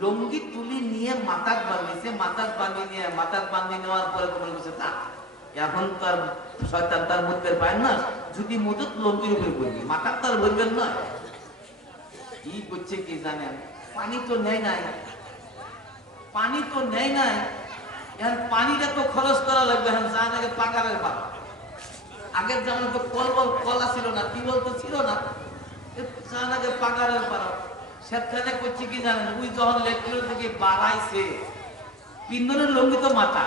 লুঙ্গি তুলি নিয়ে মাথাত বাঁধিয়েছে, মাথাত বাঁধিয়ে নেওয়ার পরে তোমার বলছে না এখন তার শয়তান তার মধ্যে পায় না, যদি মদত লুঙ্গির উপরে করবি, মাথার তার বলবেন না। কি করছে কি জানেন, পানি তো নেয় নাই, পানি তো নেয় নাই, এখন পানিটা তো খরচ করা লাগবে। এখন যা নাকি পাকারের পাক, আগের যেমন তো কলা ছিল না, টিউবওয়েল তো ছিল না, যা নাকি পাকারের পাক। সেখানে করছে কি জানেন, ওই যখন লেট্রিন থেকে বাড়াইছে, পিন্দনের লঙ্গি তো মাথা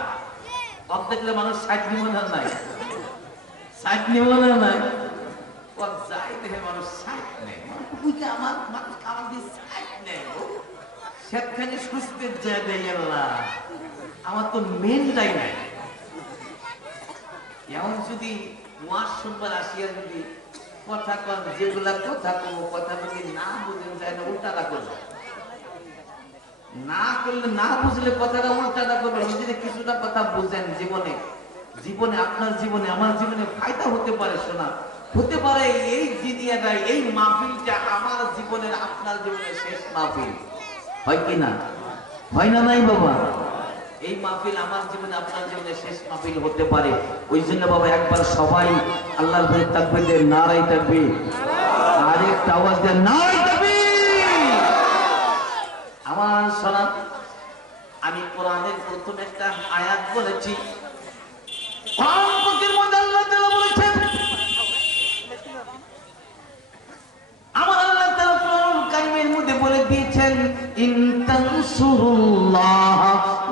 অব দেখলে মানুষ 60 নিমনের নাই, 60 নিমনের নাই, যাই দেখে মানুষ 60 নেই, আমার মানুষ খাবার দিয়ে 60 নেই। সেখানে সুস্থের যায় দেয় আল্লাহ, আমার তো মেনটাই নাই। এমন যদি ওয়াজ শুনবার আসিয়া যদি কথা কন, যেগুলা কথা কব কথা যদি না বুঝেন যায় না উল্টাটা করবে, না করলে না বুঝলে কথাটা উল্টাটা করবে। যদি কিছুটা কথা বুঝেন জীবনে, জীবনে আপনার জীবনে আমার জীবনে ফায়দা হতে পারে, শোনা হতে পারে এই জিনিয়াটা, এই মাহফিলটা আমার জীবনের আপনার জীবনের শেষ মাহফিল, হয় কি না? হয় না? নাই বাবা, এই মাহফিল আমার জীবনে আপনার জীবনে শেষ মাহফিল হতে পারে। ওই জন্য বাবা একবার সবাই আল্লাহর ভয়ে তাকবীর দেন, নারায়ে তাকবীর, আরেকটা আওয়াজ দেন, নারায়ে তাকবীর। আমার শোনা, আমি কোরআনের প্রথম একটা আয়াত বলেছি, কোরআন পাকের মধ্যে আল্লাহ তাআলা বলেছেন, আমার আল্লাহ তাআলা কোরআন কারীমের মধ্যে বলে দিয়েছেন, ইন তানসুরুল্লাহ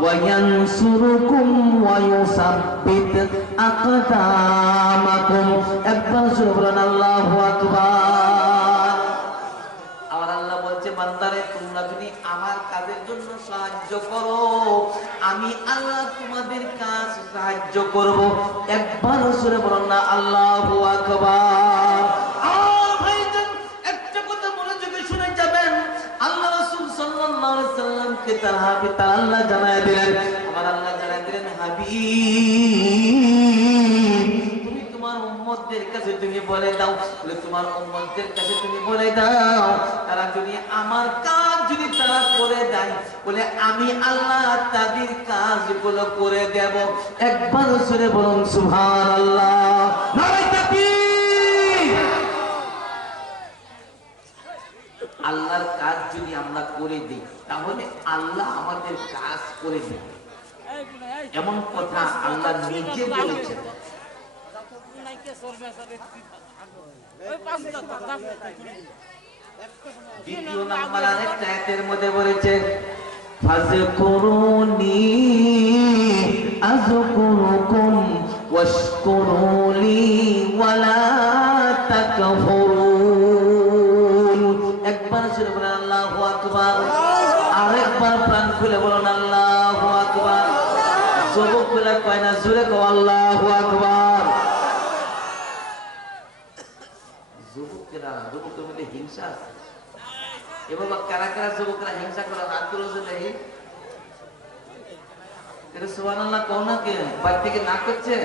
ওয়া ইয়ানসুরুকুম ওয়া ইউসাব্বিত আকদামাকুম। একবার জোরে বলেন আল্লাহু আকবার। আমার আল্লাহ বলছে, বান্দারে তোমরা যদি আমার কাজের জন্য সাহায্য করো, আমি আল্লাহ তোমাদের কাজ সাহায্য করব। একবার জোরে বলেন না আল্লাহু আকবার। আর ভাইজান একটা কথা বলে যদি শুনে যাবেন, আল্লাহ রাসূল সাল্লাল্লাহু আলাইহি সাল্লামকে তার হাবিব তার আল্লাহ জানায় দিলেন, আমার আল্লাহ জানায় দিলেন, হাবিব তুমি তোমার উম্মতদের কাছে তুমি বলে দাও, বলে তোমার উম্মতদের কাছে তুমি বলে দাও, তারা যদি আমার কাজ যদি তারা করে দেয়, বলে আমি আল্লাহ তাদের কাজগুলো করে দেব। একবার জোরে বলুন সুবহানাল্লাহ, নারায়ে তাকবীর। আল্লাহর কাজ যদি আমরা করে দিই, তাহলে আল্লাহ আমাদের কাজ করে দিবে, এমন কথা আল্লাহ নিজে বলেছেন। দ্বিতীয় নাম্বার আরেকটা আয়াতের মধ্যে বলেছে, ফাযকুরুনি আযকুরুকুম ওয়াশকুরুলি ওয়ালা তাকফুরুন। একবার জোরে বলেন আল্লাহু আকবার, আরেকবার প্রাণ খুলে বলেন আল্লাহু আকবার। যুবকগুলা কয় না, জোরে কও আল্লাহু আকবার। যুবকের মধ্যে হিংসা আছে, এ বাবা কারা কারা যুবকরা হিংসা করে হাত তুলেছে দেখি, এটা সুবহানাল্লাহ কও না, কে বাড়ি থেকে না করছে।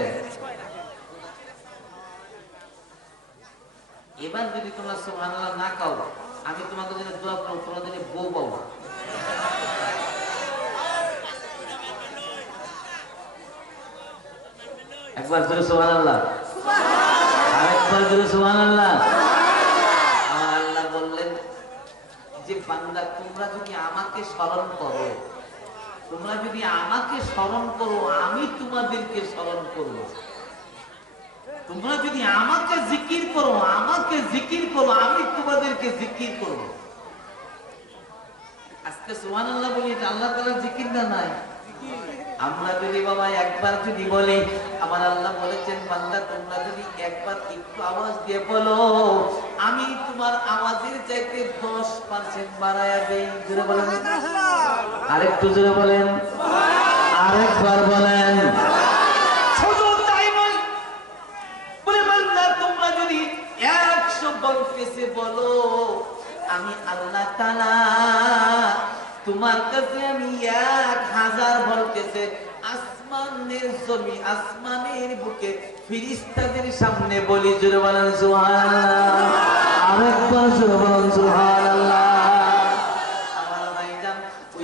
এবার যদি তোমরা সুবহানাল্লাহ না কাও, আমি তোমাকে জন্য দোয়া করব, তোমরা যদি বউ পাও। একবার জোরে সুবহানাল্লাহ, আরেকবার জোরে সুবহানাল্লাহ। আমার আল্লাহ বললেন যে বান্দা তোমরা যদি আমাকে স্মরণ করো, তোমরা যদি আমাকে স্মরণ করো, আমি তোমাদেরকে স্মরণ করব। তোমরা যদি আমাকে জিকির করো, আমাকে জিকির করো, আমি তোমাদেরকে জিকির করব। আজকে সুবহানাল্লাহ বলি, এটা আল্লাহ তাআলার জিকির না নাই? আমরা যদি বাবা একবার যদি বলি, আমার আল্লাহ বলেছেন বান্দা তোমরা যদি একবার একটু আওয়াজ দিয়ে বলো, আমি তোমার আওয়াজের চাইতে 10% বাড়ায়া দেই। জোরে বলেন, আরেকটু জোরে বলেন, আরেকবার বলেন। শুধু তাই নয়, বলে বান্দা তোমরা যদি 100 বলতেছে বলো, আমি আল্লাহ তাআলা তোমার কাছে আমি 1000 বলতেছে আসমানের জমি আসমানের বুকে ফেরেশতাদের সামনে বলি। জোরে বলেন সুবহানাল্লাহ, আরেকবার জোরে বলেন সুবহানাল্লাহ। আমার ভাইজান ওই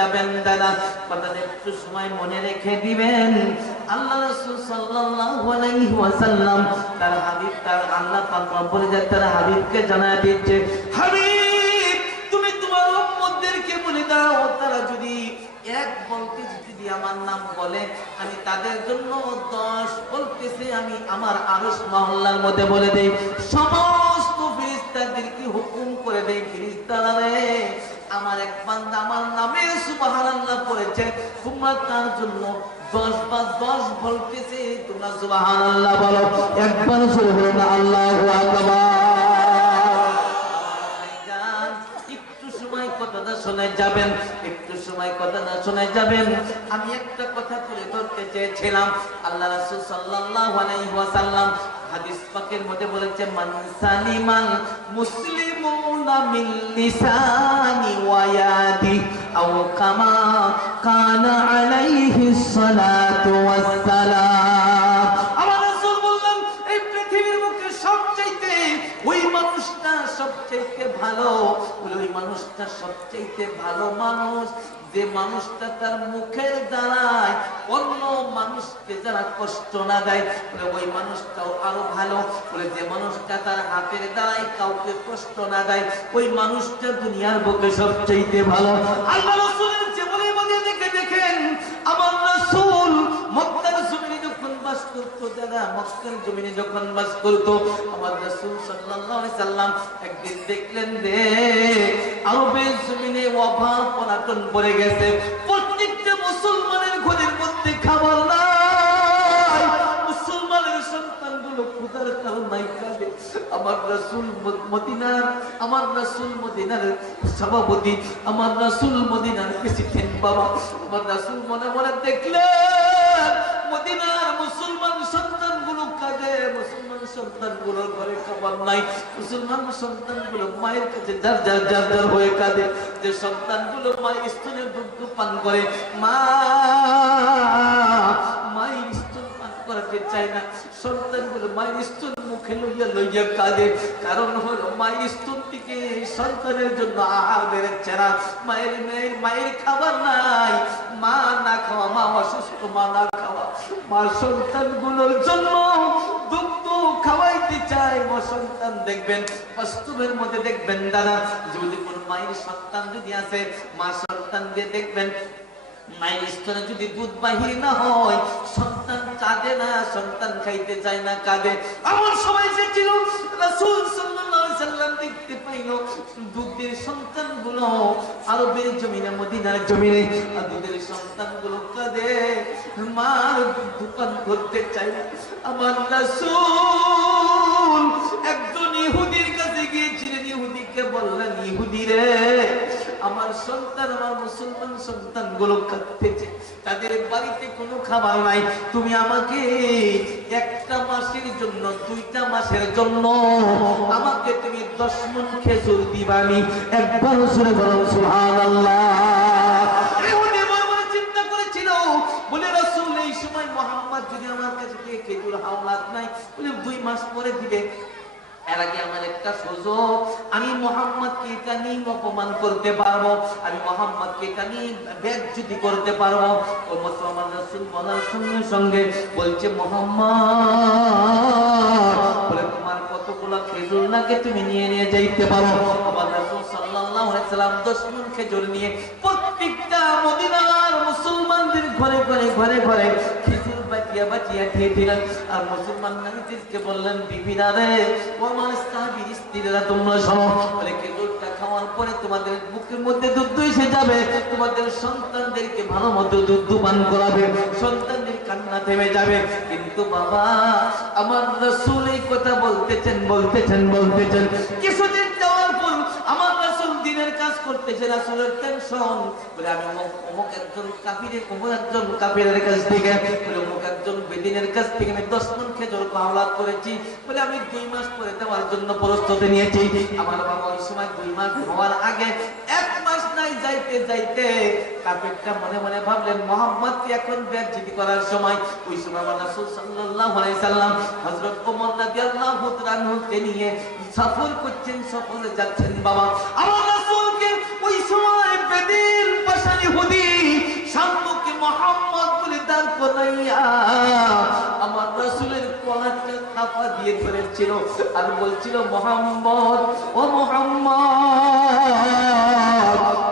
যাবেন দাদা, কথাটা একটু সময় মনে রেখে দিবেন। আল্লাহ রাসূল সাল্লাল্লাহু আলাইহি ওয়াসাল্লাম তার হাবিব, তার আল্লাহ পাক রব্বুল ইজ্জত তার হাবিবকে জানায় দিচ্ছে, হাবিব তুমি তোমার উম্মতদেরকে বলে দাও, তারা যদি এক বলতে যদি আমার নাম বলে, আমি তাদের জন্য 10 বলতেছে আমি আমার আরশ মহল্লার মধ্যে বলে দেই। সমস্ত ফেরেশতাদেরকে হুকুম করে দেই, ফেরেশতারা রে, আমার এক বান্দা আমার নামে সুবহানাল্লাহ পড়েছে, তোমরা তার জন্য 10 বার 10 বলতেছে, তোমরা সুবহানাল্লাহ বলো। একবার জোরে বলো না আল্লাহু আকবার। একটু সময় কথাটা শুনে যাবেন, একটু সময় কথাটা শুনে যাবেন। আমি একটা কথা তুলে ধরতে চেয়েছিলাম। আল্লাহ রাসূল সাল্লাল্লাহু আলাইহি ওয়াসাল্লাম হাদিস পাকের মধ্যে বলেছে, মান সালিমাল মুসলিমুনা মিন লিসানি ওয়া ইয়াদি আও কামা কানা আলাইহিস সালাতু ওয়াস সালাম। আমার রাসূল বললেন, এই পৃথিবীর বুকে সবচাইতে ওই মানুষটা সবচাইতে ভালো, ওই মানুষটা সবচাইতে ভালো মানুষ যে মানুষটা তার মুখের দ্বারায় অন্য মানুষকে যারা কষ্ট না দেয়, ওই মানুষটাও আরো ভালো। বলে যে মানুষটা তার হাতের দ্বারাই কাউকে কষ্ট না দেয়, ওই মানুষটা দুনিয়ার বুকে সবচাইতে ভালো। আল্লাহ রাসূলের জীবনের মধ্যে দেখেন, আমার রাসূল মক্কার জমিনে যখন বাস করতো, দাদা মক্কার জমিনে যখন বাস করতো, আমার রাসূল সাল্লাল্লাহু আলাইহি সাল্লাম একদিন দেখলেন যে আরবের জমিনে অভাব অনাটন পড়ে গেছে, প্রত্যেকটা মুসলমানের ঘরের মধ্যে খাবার নাই, মুসলমানের সন্তানগুলো ক্ষুধার কারণে কাঁদে। আমার রাসূল মদিনার সভাপতি, আমার রাসূল মদিনার প্রেসিডেন্ট বাবা, আমার রাসূল মনে মনে দেখলেন মদিনার মুসলমান সন্তানগুলো কাঁদে, মুসলমান সন্তানগুলোর ঘরে খাবার নাই, মুসলমান সন্তানগুলো মায়ের কাছে যার যার যার যার হয়ে কাঁদে। যে সন্তানগুলো মায়ের স্তনের দুগ্ধ পান করে, মায়ের স্তন পান করাতে চায় না, সন্তানগুলো মায়ের স্তন মুখে লইয়া লইয়া কাঁদে। কারণ হলো মায়ের স্তন থেকে সন্তানের জন্য আহার বেরোচ্ছে না, মায়ের খাবার নাই, মা না খাওয়া, মা অসুস্থ, মা না খাওয়া, মা সন্তানগুলোর জন্য দুগ্ধ খাওয়াইতে চায়। মা সন্তান দেখবেন, বাস্তবের মধ্যে দেখবেন দাদা, যদি কোন মায়ের সন্তান যদি আছে, মা সন্তান দিয়ে দেখবেন মায়ের স্তনে যদি দুধ বাহির না হয়, সন্তান কাঁদে না, সন্তান খাইতে চায় না, কাঁদে। এমন সময় এসেছিল রাসূল সাল্লাল্লাহু আলাইহি সাল্লাম দেখতে পাইল দুধের সন্তানগুলো আরবের জমিনে, মদিনার জমিনে দুধের সন্তানগুলো কাঁদে, মার দুধ পান করতে চায় না। আমার রাসূল একজন ইহুদির কাছে গিয়েছিলেন, ইহুদিকে বললেন, ইহুদি রে, আমার সন্তান, আমার মুসলমান সন্তানগুলো কাঁদতেছে, তাদের বাড়িতে কোনো খাবার নাই, তুমি আমাকে একটা মাসের জন্য, 2টা মাসের জন্য আমাকে তুমি 10 মণ খেজুর দিবানি। একবার শুনে বলুন সুবহানাল্লাহ। ইহুদি মনে মনে চিন্তা করেছিল, বলে রাসূল এই সময় মুহাম্মদ যদি আমার কাছে খেজুর হাওলাত নাই, বলে 2 মাস পরে দিবে। এর আগে আমার একটা সুযোগ, আমি মুহাম্মদকে এটা নিয়ে অপমান করতে পারবো, আমি মুহাম্মদকে এটা নিয়ে বেইজ্জতি করতে পারবো। ও মুসলমান রাসূল বলার সঙ্গে সঙ্গে বলছে, মুহাম্মদ বলে তোমার কতগুলো খেজুর লাগে তুমি নিয়ে যাইতে পারো। আমার রাসূল সাল্লাল্লাহু আলাইহি সাল্লাম 10 মণ খেজুর নিয়ে প্রত্যেকটা মদিনার মুসলমানদের ঘরে ঘরে ঘরে ঘরে খেজুর বাটিয়া বাটিয়া খেয়ে দিলেন। আর মুসলমান নারীদেরকে বললেন, বিবিরা রে, ও আমার সাহাবীর স্ত্রীরা, তোমরা শোনো, বলে খেজুরটা খাওয়ার পরে তোমাদের বুকের মধ্যে দুধ এসে যাবে, তোমাদের সন্তানদেরকে ভালো মতো দুধ পান করাবে, সন্তানদের কান্না থেমে যাবে। কিন্তু বাবা, আমার রাসূল এই কথা বলতেছেন কিছুদিন যাওয়ার পর আমার রাসূল দিনের কাজ করতেছে, রাসূলের টেনশন, বলে আমি অমুক একজন কাফিরের কাছ থেকে, বলে অমুক একজন বেদিনের কাছ থেকে আমি 10 মণ খেজুর হাওলাত করেছি, বলে আমি 2 মাস পরে দেওয়ার জন্য প্রস্তুতি নিয়েছি। আমার বাবা ওই সময় 2 মাস হওয়ার আগে 1 মাস নাই যাইতে যাইতে কাফিরটা মনে মনে ভাবলেন, মুহাম্মদকে এখন বেইজ্জতি করার সময়। ওই সময় আমার রাসূল সাল্লাল্লাহু আলাইহি সাল্লাম হযরত ওমর রাদিয়াল্লাহু তাআলাকে নিয়ে সফর করছেন, সফরে যাচ্ছেন বাবা। আমার রাসূলকে ওই সময় বেদিন পাশানি ইহুদি বানাইয়া আমার রাসূলের কলারটা কাপা দিয়ে ধরেছিল আর বলছিল, মুহাম্মদ, ও মুহাম্মদ,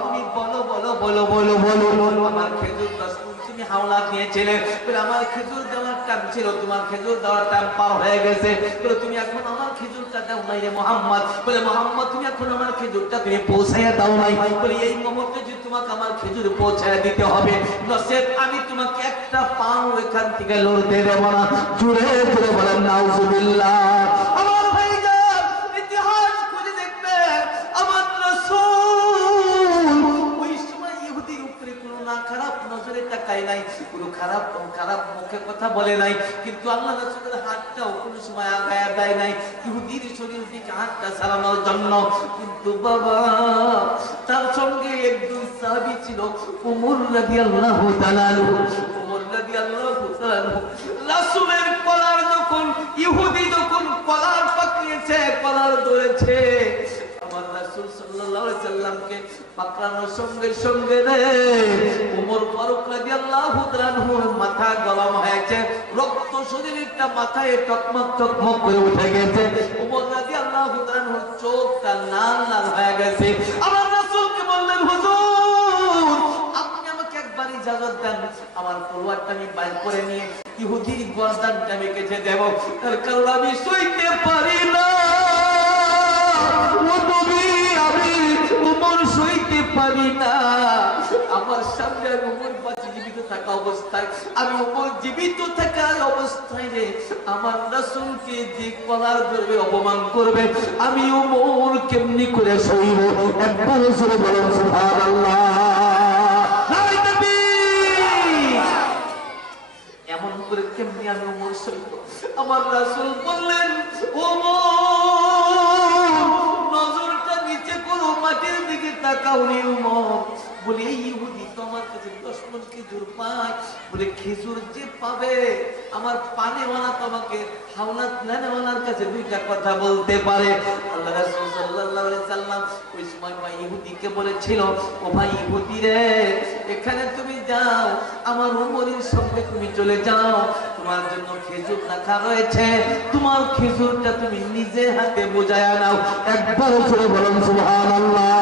তুমি বলো বলো বলো বলো বলো, আমার খেজুর গাছ তুমি হাওলা দিয়েছিলে, আমার খেজুর দেওয়ার টাইম ছিল, তোমার খেজুর দেওয়ার টাইম পার হয়ে গেছে, তুমি এখন আমার খেজুরটা দাও নাই রে মুহাম্মদ। বলে, মুহাম্মদ, তুমি এখন আমার খেজুরটা তুমি পৌঁছাইয়া দাও নাই। বলে, এই মুহূর্তে যদি তোমাকে আমার খেজুর পৌঁছায় দিতে হবে, নচেত আমি তোমাকে একটা পাও এখান থেকে লড়তে দেব না। জুড়ে জুড়ে বলেন নাউজুবিল্লাহ। আমার ভাইজান, ইতিহাস খুঁজে দেখবেন, আমার রাসূল ওই সময় ইহুদির উপরে কোনো না খারাপ নজরে তাকায় নাই, কোনো খারাপ মুখে কথা বলে নাই, কিন্তু আল্লাহ রাসূলের হাতটাও কোনো সময় আগায়া দেয় নাই ইহুদির শরীর থেকে হাতটা সারানোর জন্য। কিন্তু বাবা, তার সঙ্গে একজন সাহাবী ছিল, ওমর রাদিয়াল্লাহু তাআলা আনহু। ওমর রাদিয়াল্লাহু তাআলা আনহু রাসূলের কলার যখন ইহুদি যখন কলার পাকিয়েছে, কলার ধরেছে, আমার রাসূল সাল্লাল্লাহু আলাইহি সাল্লামকে পাকড়ানোর সঙ্গে সঙ্গে রে ওমর ফারুক রাদিয়াল্লাহু তাআলা আনহুর মাথা গরম হয়েছে, রক্ত শরীরটা মাথায় টকমক টকমক করে উঠে গেছে। ওমর রাদিয়াল্লাহু তাআলা আনহুর চোখটা লাল লাল হয়ে গেছে। আমার রাসূলকে বললেন, হুজুর, আপনি আমাকে একবার ইজাজত দেন, আমার তলোয়ারটা আমি বাইর করে নিয়ে ইহুদির গর্দানটা আমি কেটে দেব, তার কারণ আমি সইতে পারি না। আমি ওমর সইতে পারি না। আমার সামনে আমি ওমর বাঁচে জীবিত থাকা অবস্থায়, আমি ওমর জীবিত থাকা অবস্থায় রে আমার রাসূলকে যে কলার ধরবে, অপমান করবে, আমি ওমর কেমনি করে সইব? একবার জোরে বলেন সুবহানাল্লাহ। এমন করে কেমনি আমি ওমর সইব? আমার রাসূল বললেন, ওমর, নজরটা নিচে করো, মাটির দিকে তাকাও রে ওমর। বলে, এই ইহুদি তো আমার কাছে 10 মণ খেজুর পায়, বলে খেজুর যে পাবে, আমার পানেওয়ালা তো আমাকে হাওলাত নেওয়ালার কাছে দুইটা কথা বলতে পারে। আল্লাহ রাসূল সাল্লাল্লাহু আলাইহি সাল্লাম ওই সময় ভাই ইহুদিকে বলেছিল, ও ভাই ইহুদি রে, এখানে তুমি যাও, আমার ওমরের সঙ্গে তুমি চলে যাও, তোমার জন্য খেজুর রাখা রয়েছে, তোমার খেজুরটা তুমি নিজে হাতে বোঝায়া নাও। একবার জোরে বলুন সুবহানাল্লাহ।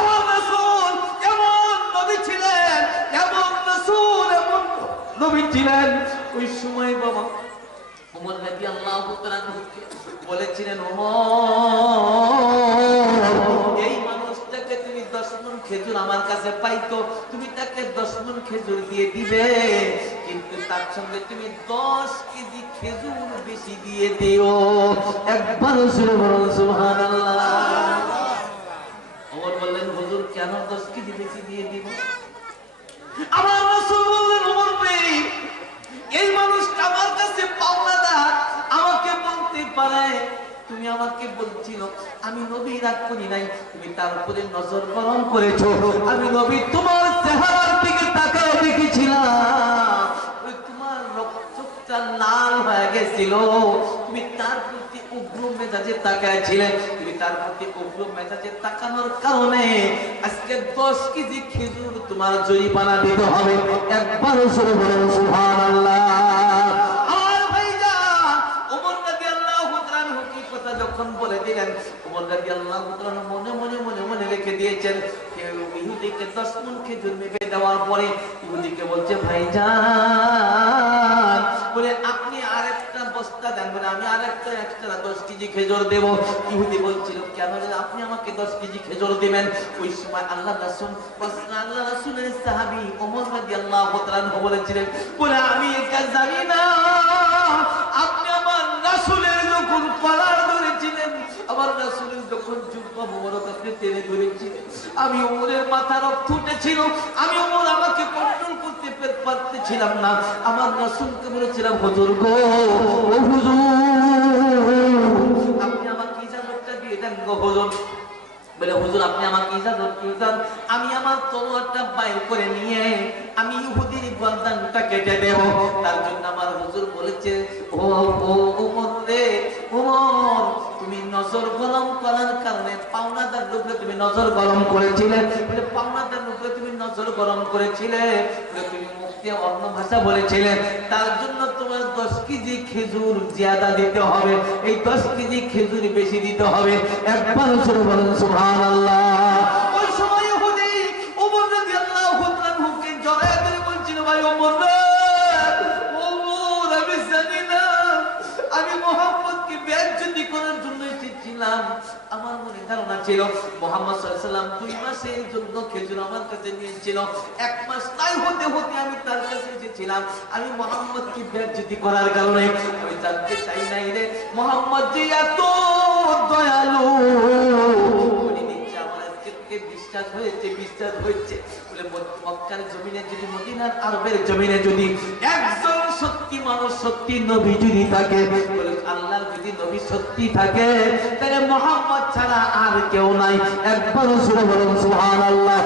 আমার রাসূল এমন নবী ছিলেন, এমন রাসূল, এমন নবী ছিলেন। ওই সময় বাবা ওমর রাদিয়াল্লাহু তাআলা বলেছিলেন, ওমর, এই মানুষটাকে তুমি 10 মণ খেজুর আমার কাছে পাইতো, তুমি তাকে 10 মণ খেজুর দিয়ে দিবে, কিন্তু তার সঙ্গে তুমি 10 কেজি খেজুর বেশি দিয়ে দিও। একবার সুবহানাল্লাহ। ওমর বললেন, হুজুর, কেন 10 কেজি বেশি দিয়ে দিব? আমার রাসূল বললেন, ওমর ভাই, এই মানুষটা আমার কাছে পাওনাদার, আমাকে বলতে পারে, তুমি আমাকে বলছিল, আমি নবী রাগ করি নাই, তুমি তার উপরে নজর গরম করেছো, আমি নবী তোমার চেহারার দিকে তাকায় দেখেছিলাম, তোমার রক্তটা লাল হয়ে গেছিল, তুমি তার প্রতি উগ্র মেজাজে তাকাইছিলে, তুমি তার প্রতি উগ্র মেজাজে তাকানোর কারণে আজকে 10 কেজি খেজুর তোমার জরিমানা দিতে হবে। একবার জোরে বলেন সুবহানাল্লাহ। আর ভাইজান, ওমর রাদিয়াল্লাহু তাআলা আনহু কি কথা যখন বলে দিলেন, ওমর রাদিয়াল্লাহু তাআলা মনে মনে মনে মনে রেখে দিয়েছেন। ইহুদিকে 10 মণ খেজুর মেপে দেওয়ার পরে ইহুদিকে বলছে, ভাইজান, বলে আপনি আরেকটা বস্তা দেন, বলে আমি আরেকটা এক্সট্রা 10 কেজি খেজুর দেব। ইহুদি বলছিল, কেন আপনি আমাকে 10 কেজি খেজুর দিবেন? ওই সময় আল্লাহ রাসূলের সাহাবী ওমর রাদিয়াল্লাহু তাআলা আনহু বলেছিলেন, বলে আমি এটা জানি না, আপনি আমার রাসূলের যখন কলার ধরেছিলেন, আমার রাসূলের যখন জুব্বা মোবারক আপনি টেনে ধরেছিলেন, আমি ওমরের মাথা রক্ত উঠেছিল, আমি ওমর আমাকে কন্ট্রোল করতে পারতেছিলাম না, আমার রাসূলকে বলেছিলাম, হুজুর গো, ও হুজুর, আপনি আমাকে ইজাজতটা দিয়ে দেন গো হুজুর। বলে, হুজুর, আপনি আমাকে ইজাজত দিয়ে দেন, আমি আমার তলোয়ারটা বাইর করে নিয়ে আমি ইহুদির গর্দানটা কেটে দেব। তার জন্য আমার হুজুর বলেছে, ও ওমর রে, ওমর, তুমি নজর গরম করার কারণে পাওনাদার লোকরে তুমি নজর গরম করেছিলে, বলে পাওনাদার লোকরে তুমি নজর গরম করেছিলে, বলে তুমি মুক্তি যে অন্য ভাষা বলেছিলেন তার জন্য তোমার 10 কেজি খেজুর জিয়াদা দিতে হবে, এই 10 কেজি খেজুর বেশি দিতে হবে। একবার জোরে বলেন সুবহানাল্লাহ। ওই সময় ইহুদি ওমর রাদিয়াল্লাহু তাআলা কে জড়ায় ধরে বলছিল, ভাই ওমর রে, ওমর আমি জানি না আমি মুহাম্মদকে বেইজ্জতি করার জন্য এসেছিলাম। আমার মনে ধারণা ছিল মুহাম্মদ সাল্লাল্লাহু আলাইহি ওয়াসাল্লাম 2 মাসের জন্য খেজুর আমার কাছে নিয়েছিল, 1 মাস নাই হতে হতে আমি তার কাছে এসেছিলাম। আমি মুহাম্মদকে বেইজ্জতি করার কারণে আমি জানতে চাই নাই রে মুহাম্মদ যে এত দয়ালু, বিশ্বাস হয়েছে বলে মক্কার জমিনে যদি মদিনার আরবের জমিনে যদি একজন সত্যি মানুষ সত্যি নবী যদি থাকে, বলে আল্লাহর যদি নবী সত্যি থাকে তাহলে মুহাম্মদ ছাড়া আর কেউ নাই। একবার সুরে বলুন সুবহানাল্লাহ।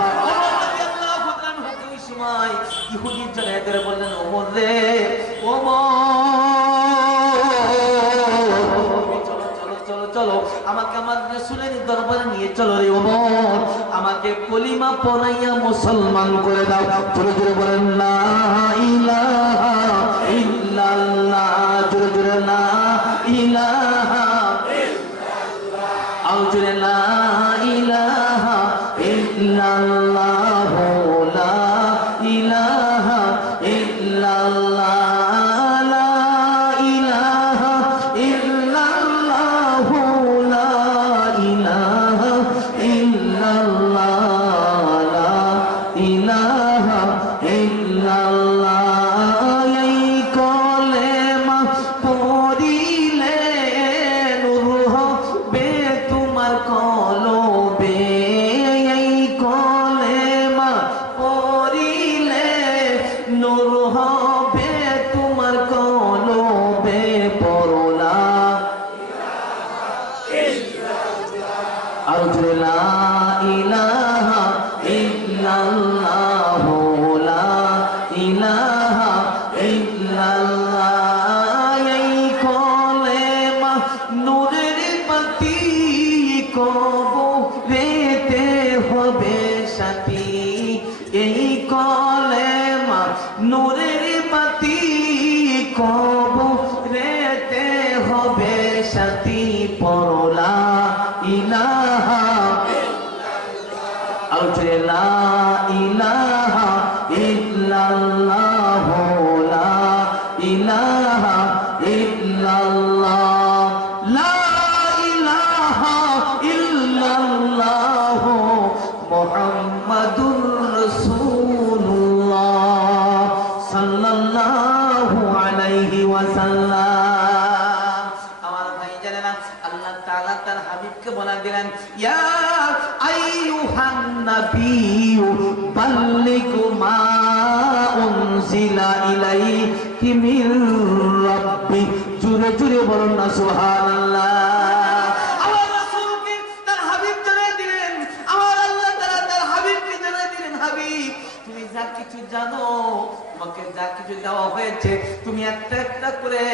ওই সময় ইহুদি জনেদের বললেন, ওমর রে, চলো আমাকে আমার রাসূলের দরবারে নিয়ে চলো রে ওমর, আমাকে কলিমা পড়াইয়া মুসলমান করে দাও। জোরে জোরে বলেন লা ইলাহা ইল্লাল্লাহ, জোরে জোরে লা ইলাহা ইল্লাল্লাহ, আও জোরে লা ইলাহা ইল্লাল্লাহ, লা ইলাহা ইল্লাল্লাহ, জুড়ে জুড়ে বলুন না সুবহানাল্লাহ। আমার রাসূলকে তার হাবিব জানাই দিলেন, আমার আল্লাহ তাআলা তার হাবিবকে জানাই দিলেন, হাবিব তুমি যা কিছু জানো, তোমাকে যা কিছু দেওয়া হয়েছে তুমি একটা একটা করে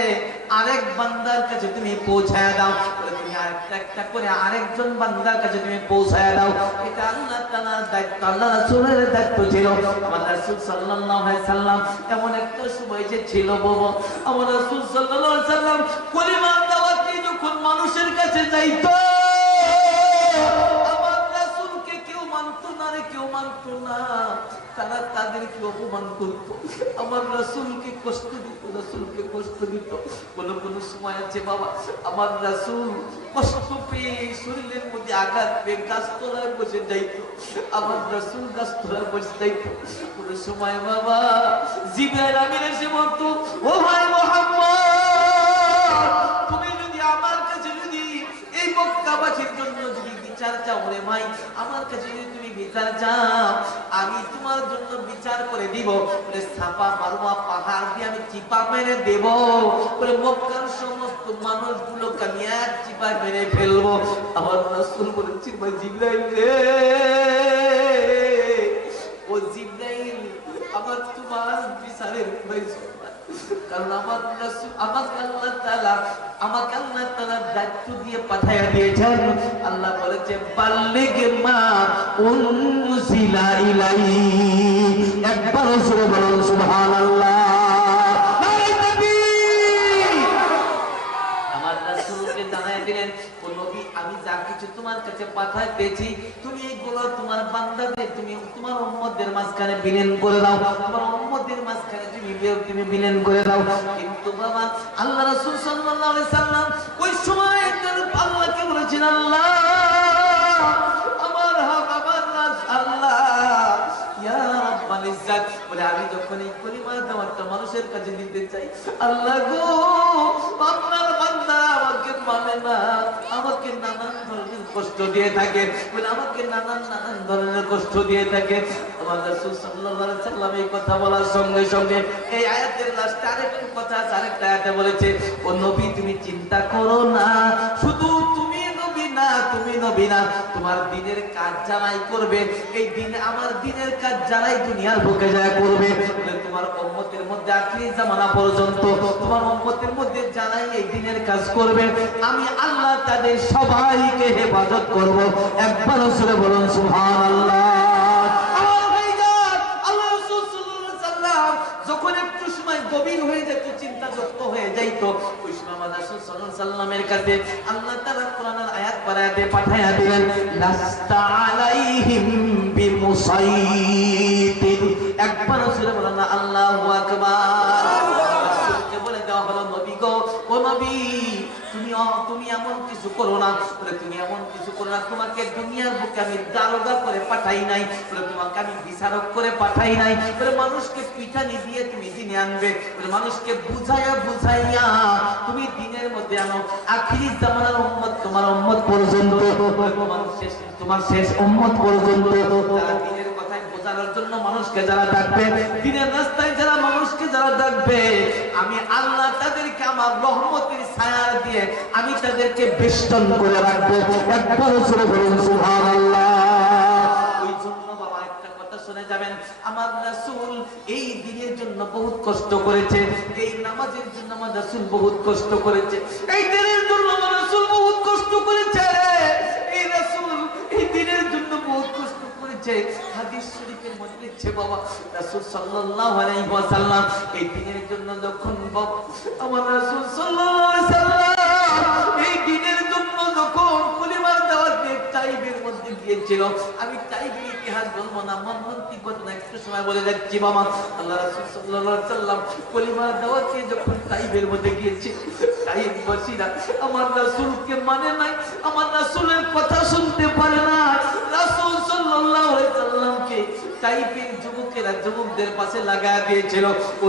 আরেক বান্দার কাছে তুমি পৌঁছায় দাও, তুমি একটা একটা করে আরেকজন বান্দার কাছে তুমি পৌঁছায় দাও। এটা আল্লাহ তাআলার দায়িত্ব, আল্লাহ রাসূলের দায়িত্ব ছিল। আমার রাসূল সাল্লাল্লাহু আলাইহি সাল্লাম এমন একটা সময় যে ছিল বাবা, আমার রাসূল সাল্লাল্লাহু আলাইহি সাল্লাম কলিমার দাওয়াত দিয়ে যখন মানুষের কাছে যাইতো, আমার রাসূলকে কেউ মানতো না রে, কেউ মানতো না, তারা তাদেরকে অপমান করতো, আমার রাসূলকে কষ্ট দিত, রাসূলকে কষ্ট দিত। কোন কোন সময় আছে বাবা আমার রাসূল কষ্ট পেয়ে শরীরের মধ্যে আঘাত পেয়ে গাছতলায় বসে যাইত, আমার রাসূল গাছতলায় বসে যাইত। কোন সময় বাবা জিবরাইল আমিন এসে বলতো, ও ভাই মুহাম্মদ, তুমি যদি আমার কাছে যদি এই মক্কাবাসীর জন্য যদি বিচার চাও রে ভাই, আমার কাছে যদি তুমি বিচার চাও আমি তোমার জন্য বিচার করে দিব, বলে সাফা মারওয়া পাহাড় দিয়ে আমি চিপা মেরে দেব, বলে মক্কার সমস্ত মানুষগুলোকে আমি এক চিপা মেরে ফেলবো। আমার রাসূল বলেছেন, ভাই জিবরাইল রে, ও জিবরাইল আমার তোমার বিচারের প্রয়োজন, কারণ আমার রাসূল আমাকে আল্লাহ তাআলা দায়িত্ব দিয়ে পাঠায়া দিয়েছেন। আল্লাহ বলেছে বাল্লিগ মা উনজিলা ইলাইহি একবার জোরে বলুন সুবহানাল্লাহ। নারে তাকবীর। আমার রাসূলকে জানায় দিলেন, ও নবী, আমি যা কিছু তোমার কাছে পাঠাইতেছি তুমি এগুলো তোমার বান্দাদের, তুমি তোমার উম্মতদের মাঝখানে বিলীন করে দাও, তোমার উম্মতদের মাঝখানে তুমি বিলীন করে দাও। কিন্তু বাবা আল্লাহ রাসূল সাল্লাল্লাহু আলাইহি সাল্লাম ওই সময় আল্লাহকে বলেছেন, আল্লাহ আমার হক আমার রাজ আল্লাহ ইয়া রাব্বাল ইজ্জাত, বলে আমি যখন এই পরিমাণ দাওয়াতটা মানুষের কাছে দিতে চাই, আল্লাহ গো আপনার বান্দা আমাকে মানে না, আমাকে নানান ধরনের কষ্ট দিয়ে থাকে, বলে আমাকে নানান ধরনের কষ্ট দিয়ে থাকে। আমার রাসূল সাল্লাল্লাহু আলাইহি সাল্লাম এই কথা বলার সঙ্গে সঙ্গে এই আয়াতের লাস্টে আরেকটা কথা আছে, আরেকটা আয়াতে বলেছে, ও নবী তুমি চিন্তা করো না, শুধু তুমি নবী না, তুমি নবী না, তোমার দিনের কাজ যারাই করবে, এই দিন আমার দিনের কাজ যারাই দুনিয়ার বুকে যায় করবে, তোমার উম্মতের মধ্যে আখিরি জামানা পর্যন্ত তোমার উম্মতের মধ্যে যারাই এই দিনের কাজ করবে, আমি আল্লাহ তাদের সবাইকে হেফাজত করব। একবার জোরে বলুন সুবহানাল্লাহ। আমার ভাইজান, আল্লাহ রাসূল সাল্লাল্লাহু আলাইহি সাল্লাম যখন একটু সময় গভীর হয়ে যেত, চিন্তাযুক্ত হয়ে যাইত, ওই সময় আমার রাসূল সাল্লাল্লাহু আলাইহি সাল্লামের কাছে আল্লাহ তাআলা কোরআনের আয়াত পড়াতে পাঠায়া দিলেন, লাস্তা আলাইহিম বিমুসাইতির। একবার জোরে বলুন না আল্লাহু আকবার। রাসূলকে বলে দেওয়া হলো, নবী গো, ও নবী তুমি এমন কিছু করো না, বলে তুমি এমন কিছু করো না, তোমাকে দুনিয়ার বুকে আমি দারোগা করে পাঠাই নাই, বলে তোমাকে আমি বিচারক করে পাঠাই নাই, বলে মানুষকে পিঠানি দিয়ে তুমি দিনে আনবে, বলে মানুষকে বুঝাইয়া তুমি দিনের মধ্যে আনো, আখিরি জামানার উম্মত তোমার উম্মত পর্যন্ত, তোমার শেষ উম্মত পর্যন্ত যারা দিনের কথায় বোঝানোর জন্য মানুষকে যারা ডাকবে, দিনের রাস্তায় যারা মানুষকে যারা ডাকবে, আমি আল্লাহ তাদেরকে আমার রহমতের ছায়া দিয়ে আমি তাদেরকে বেষ্টন করে রাখবো। একবার জোরে বলুন সুবহানাল্লাহ। ওই জন্য বাবা একটা কথা শুনে যাবেন, আমার রাসূল এই দিনের জন্য বহুত কষ্ট করেছে, এই নামাজের জন্য আমার রাসূল বহুত কষ্ট করেছে, এই দিনের জন্য আমার রাসূল বহুত কষ্ট করেছে, এই রাসূল এই দিনের জন্য বহুত কষ্ট করেছে। হাদিস শরীফের মধ্যে আছে বাবা, রাসূল সাল্লাল্লাহু আলাইহি ওয়াসাল্লাম এই দিনের জন্য যখন আমার রাসূল সাল্লাল্লাহু আলাইহি ওয়াসাল্লাম এই দিনের জন্য যখন কলিমার দাওয়াত দিয়ে তাইফের মধ্যে গিয়েছিল, আমি তাইফের ইতিহাস বলবো না, মর্মান্তিক ঘটনা একটু সময় বলে যাচ্ছি বাবা। আল্লাহ রাসূল সাল্লাল্লাহু আলাইহি ওয়াসাল্লাম কলিমার দাওয়াত দিয়ে যখন তাইফের মধ্যে গিয়েছে, তাইফবাসীরা আমার রাসূলকে মানে নাই, আমার রাসূলের কথা শুনতে পারে না, রাসূল সাল্লাল্লাহু আলাইহি ওয়াসাল্লামকে তাইফের যুবকেরা যুবকদের পাশে লাগায় দিয়েছিল, ও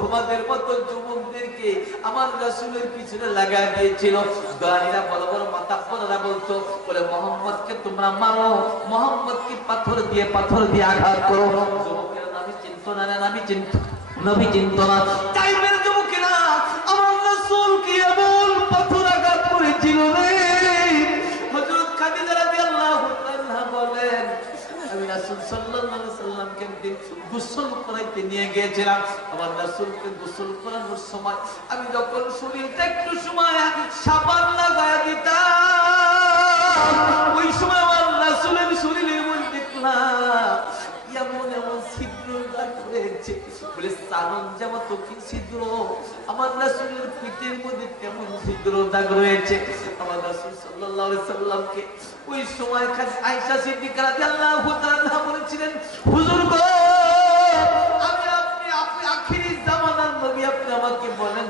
তোমাদের মতো যুবকদেরকে আমার রাসূলের পিছনে লাগায় দিয়েছিল। গাড়িরা বড় বড় মাতাব্বররা বলতো, বলে মুহাম্মদকে তোমরা মারো, মুহাম্মদকে পাথর দিয়ে আঘাত করো। যুবকেরা নবী চিনতো না, নবী চিনতো না। তাইফের যুবকেরা আমার রাসূলকে এমন পাথর আঘাত করেছিল রে, হযরত খাদিজা রাদিয়াল্লাহু তাআলা বলেন, আমি রাসূল সাল্লাল্লাহু আলাইহি সাল্লামকে একদিন গোসল করাইতে নিয়ে গিয়েছিলাম, আমার রাসূলকে গোসল করানোর সময় আমি যখন শরীরটা একটু সময় সাবান লাগায় দিতাম, ওই সময় আমার রাসূলের শরীরের মধ্যে দেখলাম এমন ছিদ্র রয়েছে, বলে সালন যেমন দক্ষিণ ছিদ্র, আমার রাসূলের পিঠের মধ্যে তেমন ছিদ্র দাগ রয়েছে। আমার রাসূল সাল্লাল্লাহু আলাইহি সাল্লামকে ওই সময় আয়েশা সিদ্দিকা রাদিয়াল্লাহু তাআলা বলেছিলেন, হুজুর গো, আপনি আখিরি জামানার নবী, আপনি আমাকে বলেন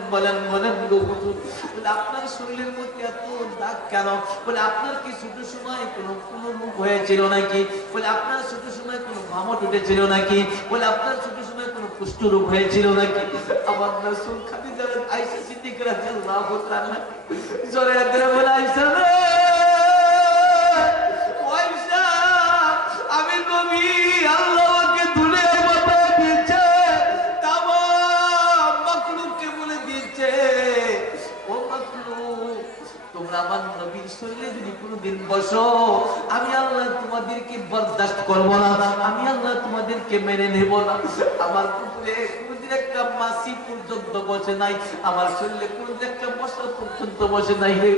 গো হুজুর, বলে আপনার শরীরের মধ্যে এত দাগ কেন? বলে আপনার কি ছোট সময় কোনো রোগ হয়েছিল নাকি? বলে আপনার ছোট সময় কোনো ঘামট উঠেছিল নাকি? বলে আপনার ছোট সময় কোনো কুষ্ঠ রোগ হয়েছিল নাকি? আমার রাসূল খাদিজা আয়েশা সিদ্দিকা রাদিয়াল্লাহু তাআলা জোরে ধরে বলে, আয়েশা রে, আয়েশা, আমি নবী, আল্লাহ আমাকে দুনিয়ার মাথায় দিয়েছে, তামাম মাখলুককে বলে দিয়েছে, ও মাখলুক, তোমরা আমার নবীর শরীরে যদি কোনোদিন বসো, আমি আল্লাহ তোমাদেরকে বরদাস্ত করব না, আমি আল্লাহ তোমাদেরকে মেনে নেব না। আমার পুকুরে কোনোদিন একটা মাছি পর্যন্ত বসে নাই, আমার শরীরে কোনোদিন একটা মশা পর্যন্ত বসে নাই রে।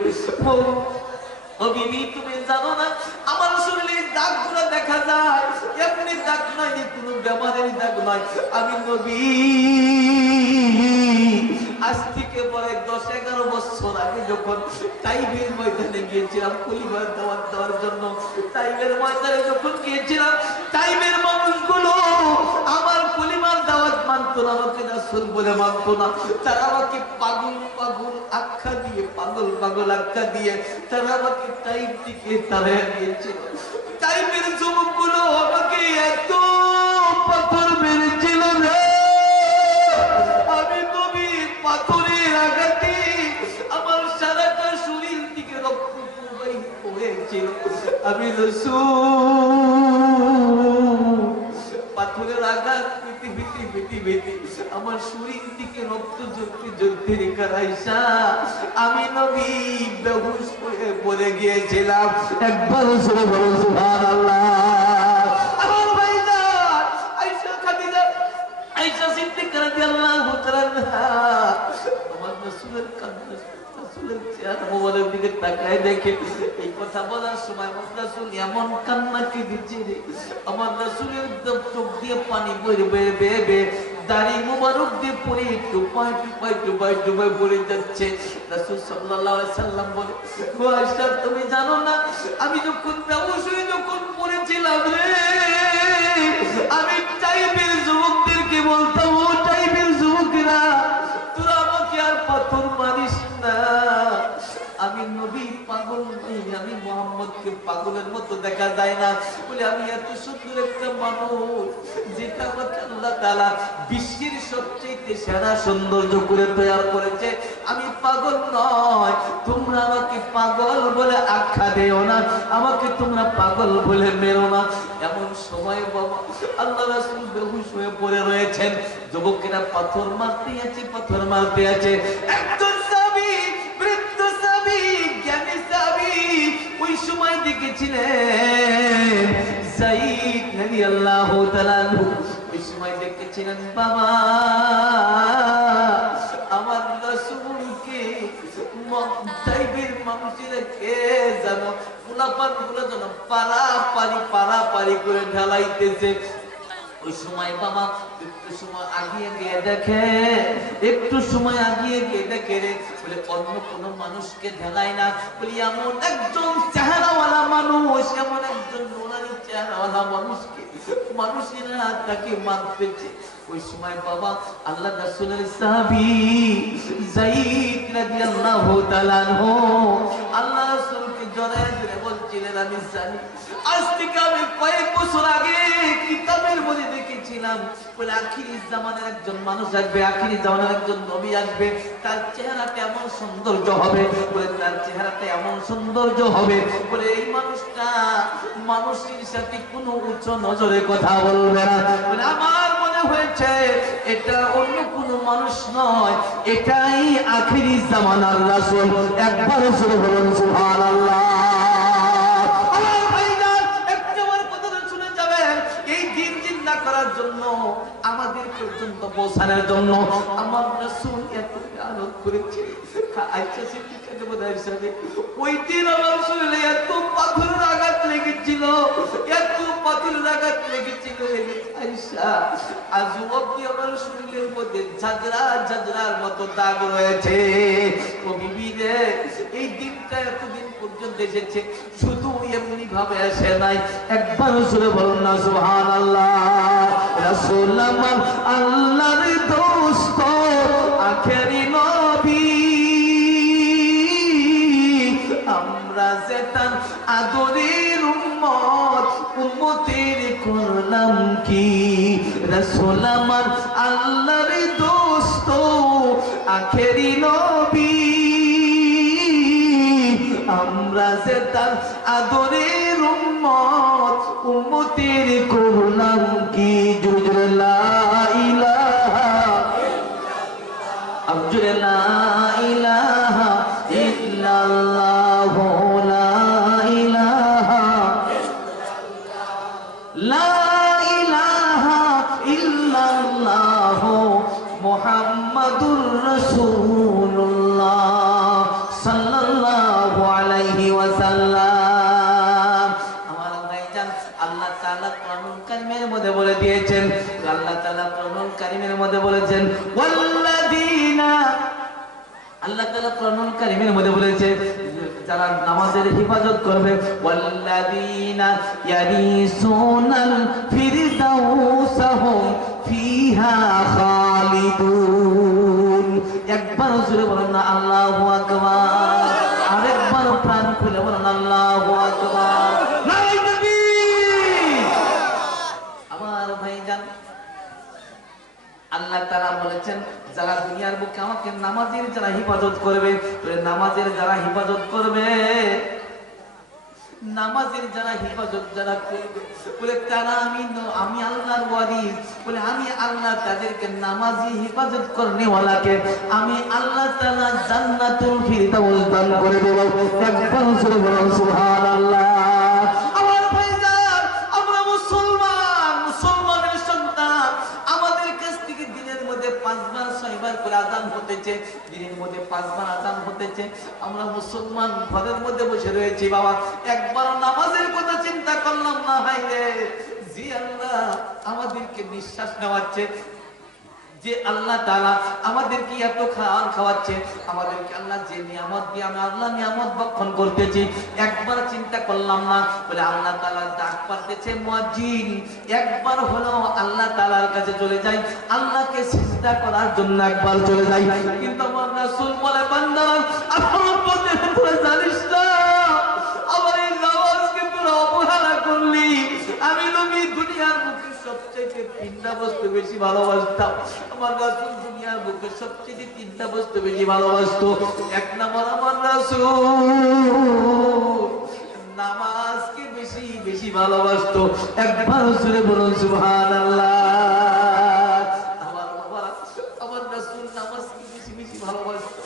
ও বিবি তুমি জানো না আমার শরীরে দাগগুলো দেখা যায়, এমনি দাগ নয়, কোনো বেমারের দাগ নয়। আমি নবী আজ থেকে পরে 10-11 বছর আগে যখন তাইফের ময়দানে গিয়েছিলাম কলিমার দাওয়াত দেওয়ার জন্য, তাইফের ময়দানে যখন গিয়েছিলাম, তাইফের মানুষগুলো আমার কলিমার দাওয়াত মানতো না, আমাকে রাসূল বলে মানতো না। তারা আমাকে পাগল পাগল আখ্যা দিয়ে, পাগল পাগল আখ্যা দিয়ে তারা আমাকে তাইফ থেকে তাড়িয়ে দিয়েছিল। তাইফের যুবকগুলো আমাকে এত পাথর মেরেছিল রে, আমি নবী পাথরের আঘাতে আমার সারাটা শরীর থেকে রক্ত প্রবাহিত হয়েছিল। আমি রাসূল পাথরের আঘাত পেতে আমার শরীর থেকে রক্ত ঝরতে রেখা রাইসা আমি নবী বেহুশ হয়ে পড়ে গিয়েছিলাম। একবার জোরে বলুন সুবহানাল্লাহ। আমার ভাইজান আয়েশা খাদিজা, আয়েশা সিদ্দিকা রাদিয়াল্লাহু তাআলা আমার রাসূলের কান্না, রাসূলের চেহারা মোবারক দিকে তাকায় দেখে এই কথা বলার সময় আমার রাসূল এমন কান্না কেঁদেছে রে, আমার রাসূলের চোখ দিয়ে পানি বয়ে বেয়ে দাড়ি মোবারক দিয়ে পড়ে টুপাই পড়ে যাচ্ছে। রাসূল সাল্লাল্লাহু আলাইহি সাল্লাম বলে, ও আয়েশা তুমি জানো না আমি যখন বেহুশ হয়ে যখন পড়েছিলাম রে, আমি টাইপের যুবকদেরকে বলতাম, ও টাইপের যুবকেরা তোরা আমাকে আর পাথর মারিস না, আমি নবী পাগল নই, আমি মুহাম্মদকে পাগলের মতো দেখা যায় না বলে আমি এত সুন্দর একটা মানুষ যেটা আমাকে আল্লাহ তাআলা বিশ্বের সবচেয়ে সেরা সৌন্দর্য করে তৈরি করেছে, আমি পাগল নয়। তোমরা আমাকে পাগল বলে আখ্যা দিও না, আমাকে তোমরা পাগল বলে মেরো না। এমন সময় বাবা আল্লাহ রাসূল বেহুশ হয়ে পড়ে রয়েছেন, যুবকেরা পাথর মারতে আছে। একজন সাহাবী, বৃদ্ধ সাহাবী, জ্ঞানী সাহাবী ওই সময় দেখেছিলেন যায়েদ রাদিয়াল্লাহু তাআলা আনহু, ওই সময় দেখেছিলেন বাবা আমার রাসূলকে তাইফের মানুষেরা কে জানো গোলাপানগুলো যেন পারাপারি করে ঢালাইতেছে। ওই সময় বাবা একটু সময় আগিয়ে গিয়ে দেখে রে বলে অন্য কোনো মানুষকে ঢালায় না, বলি এমন একজন চেহারাওয়ালা মানুষ, এমন একজন নুরানি চেহারাওয়ালা মানুষকে মানুষেরা তাকে মারতেছে। ওই সময় বাবা আল্লাহ রাসূলের সাহাবী যায়েদ রাদিয়াল্লাহু তাআলা আনহু আল্লাহ রাসূলকে জড়ায় ধরে বলছিলেন, আমি জানি আজ থেকে আমি কয়েক বছর আগে কিতাবের মধ্যে দেখেছিলাম বলে আখিরি জামানের একজন মানুষ আসবে, আখিরি জামানের একজন নবী আসবে, তার চেহারাটা এমন সৌন্দর্য হবে বলে, তার চেহারাটা এমন সৌন্দর্য হবে বলে এই মানুষটা মানুষের সাথে কোনো উচ্চ নজরে কথা বলবে না বলে, আমার মনে হয়েছে এটা অন্য কোনো মানুষ নয়, এটাই আখিরি জামানার রাসূল। একবার জোরে বলুন সুবহানাল্লাহ। করার জন্য আমাদের পর্যন্ত পৌঁছানোর জন্য আমার রাসূল এত আলোক করেছে। আয়েশা সিদ্দিকাকে বোঝায় সাথে ওই দিন আমার শরীরে এত পাথরের আঘাত লেগেছিল, আয়েশা আজ অবধি আমার শরীরের মধ্যে ঝাঁঝরার মতো দাগ রয়েছে। ও বিবি রে, এই দিনটা এতদিন পর্যন্ত এসেছে, শুধু এমনি ভাবে আসে নাই। একবার জোরে বলুন না সুবহানাল্লাহ। রাসূল আমার আল্লাহর দোস্ত, আখেরি নবী, আমরা যে তার আদরের উম্মত, উম্মতের করলাম কি? রাসূল আমার আল্লাহর দোস্ত, আখেরি নবী, আমরা যে তার আদরের উম্মত, উম্মতের করলাম কি? জোরে লা ইলাহা ইল্লাল্লাহ, জোরে লা ইলাহা ইল্লাল্লাহ, লা ইলাহা লা ইলাহা ইল্লাল্লাহ মুহাম্মাদুর রাসূলুল্লাহ সাল্লাল্লাহু আলাইহি ওয়াসাল্লাম। সুবহানাল্লাহ। আমার ভাইজান আল্লাহ তাআলা কোরআনুল কারীমের মধ্যে বলে দিয়েছেন, আল্লাহ তাআলা কোরআনুল কারীমের মধ্যে বলেছেন ওয়াল্লাযীনা, আল্লাহ তাআলা কোরআনুল কারীমের মধ্যে বলেছে যারা নামাজের হেফাজত করবে ওয়াল্লাযীনা ইয়ারিসুনাল ফিরদাউসা হুম ফিহা খালিদুন। একবার জোরে বলেন না আল্লাহু আকবার, আরেকবার প্রাণ খুলে বলেন আল্লাহু আকবার। নারে তাকবীর। আমার ভাইজান আল্লাহ তাআলা বলেছেন যারা দুনিয়ার বুকে আমাকে নামাজের যারা হিফাজত করবে, নামাজের যারা হিফাজত করবে, নামাজের যারা হিফাজত যারা করবে বলে তারা আমি আল্লাহর ওয়ারিস, বলে আমি আল্লাহ তাদেরকে নামাজি হিফাজত করনে ওয়ালাকে আমি আল্লাহ তাআলা জান্নাতুল ফিরদাউস দান করে দেব। একবার জোরে বলুন সুবহানাল্লাহ। আমার ভাইজান আমরা মুসলমানের সন্তান, আমাদের কাছ থেকে দিনের মধ্যে 5 বার 6 বার করে আযান হতেছে, দিনের মধ্যে 5 বার আযান হতেছে, আমরা মুসলমান ঘরের মধ্যে বসে রয়েছি বাবা, একবার নামাজের কথা চিন্তা করলাম না। ভাই রে জি আল্লাহ আমাদেরকে নিঃশ্বাস নেওয়াচ্ছে, যে আল্লাহ তাআলা আমাদেরকে এত খাওয়ান খাওয়াচ্ছে, আমাদেরকে আল্লাহ যে নিয়ামত দিয়ে আমি আল্লাহ নিয়ামত ভক্ষণ করতেছি, একবার চিন্তা করলাম না। বলে আল্লাহ তাআলা ডাক পাঠাতেছে মুয়াজ্জিন, একবার হলো আল্লাহ তাআলার কাছে চলে যাই, আল্লাহকে সিজদা করার জন্য একবার চলে যাই। কিন্তু আমার রাসূল বলে বান্দা আমার উপরে তোরা জানিস না আমার এই নামাজকে তোরা অবহেলা করলি। আমি নবী দুনিয়ার বুকে সবচেয়ে তিনটা বস্তু বেশি ভালোবাসতাম, আমার রাসূল দুনিয়ার বুকে সবচেয়ে তিনটা বস্তু বেশি ভালোবাসতো। এক নম্বর আমার রাসূল নামাজকে বেশি বেশি ভালোবাসতো। একবার জোরে বলুন সুবহানাল্লাহ। আমার বাবা আমার রাসূল নামাজকে বেশি বেশি ভালোবাসতো।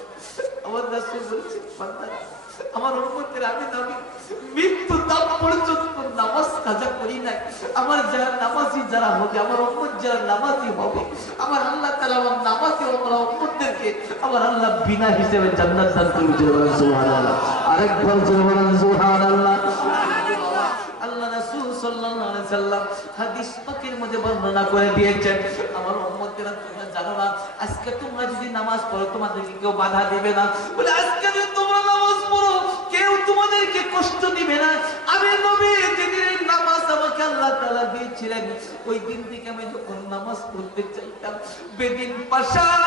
আমার রাসূল বলেছে বান্দা আমার উম্মতের আমি নবী মৃত্যু দাম পর্যন্ত নামাজ কাজা করি নাই, আমার যারা নামাজি যারা হবে, আমার উম্মত যারা নামাজি হবে, আমার আল্লাহ তাআলা আমার নামাজি আমার উম্মতদেরকে আমার আল্লাহ বিনা হিসেবে জান্নাত দান করবে। সুবহানাল্লাহ। আরেকবার জোরে বলুন সুবহানাল্লাহ। আল্লাহ রাসূল সাল্লাল্লাহু আলাইহি সাল্লাম হাদিস পাকের মধ্যে বর্ণনা করে দিয়েছেন আমার উম্মতেরা তোমরা জানো না আজকে তোমরা যদি নামাজ পড়ো তোমাদেরকে কেউ বাধা দিবে না। বলে আজকে যদি তোমরা নামাজ পড়ো কেউ তোমাদেরকে কষ্ট দিবে না। আমি নবী যেদিন নামাজ আমাকে আল্লাহ তাআলা দিয়েছিলেন ওই দিন থেকে আমি যখন নামাজ পড়তে চাইতাম বেদিন পাশান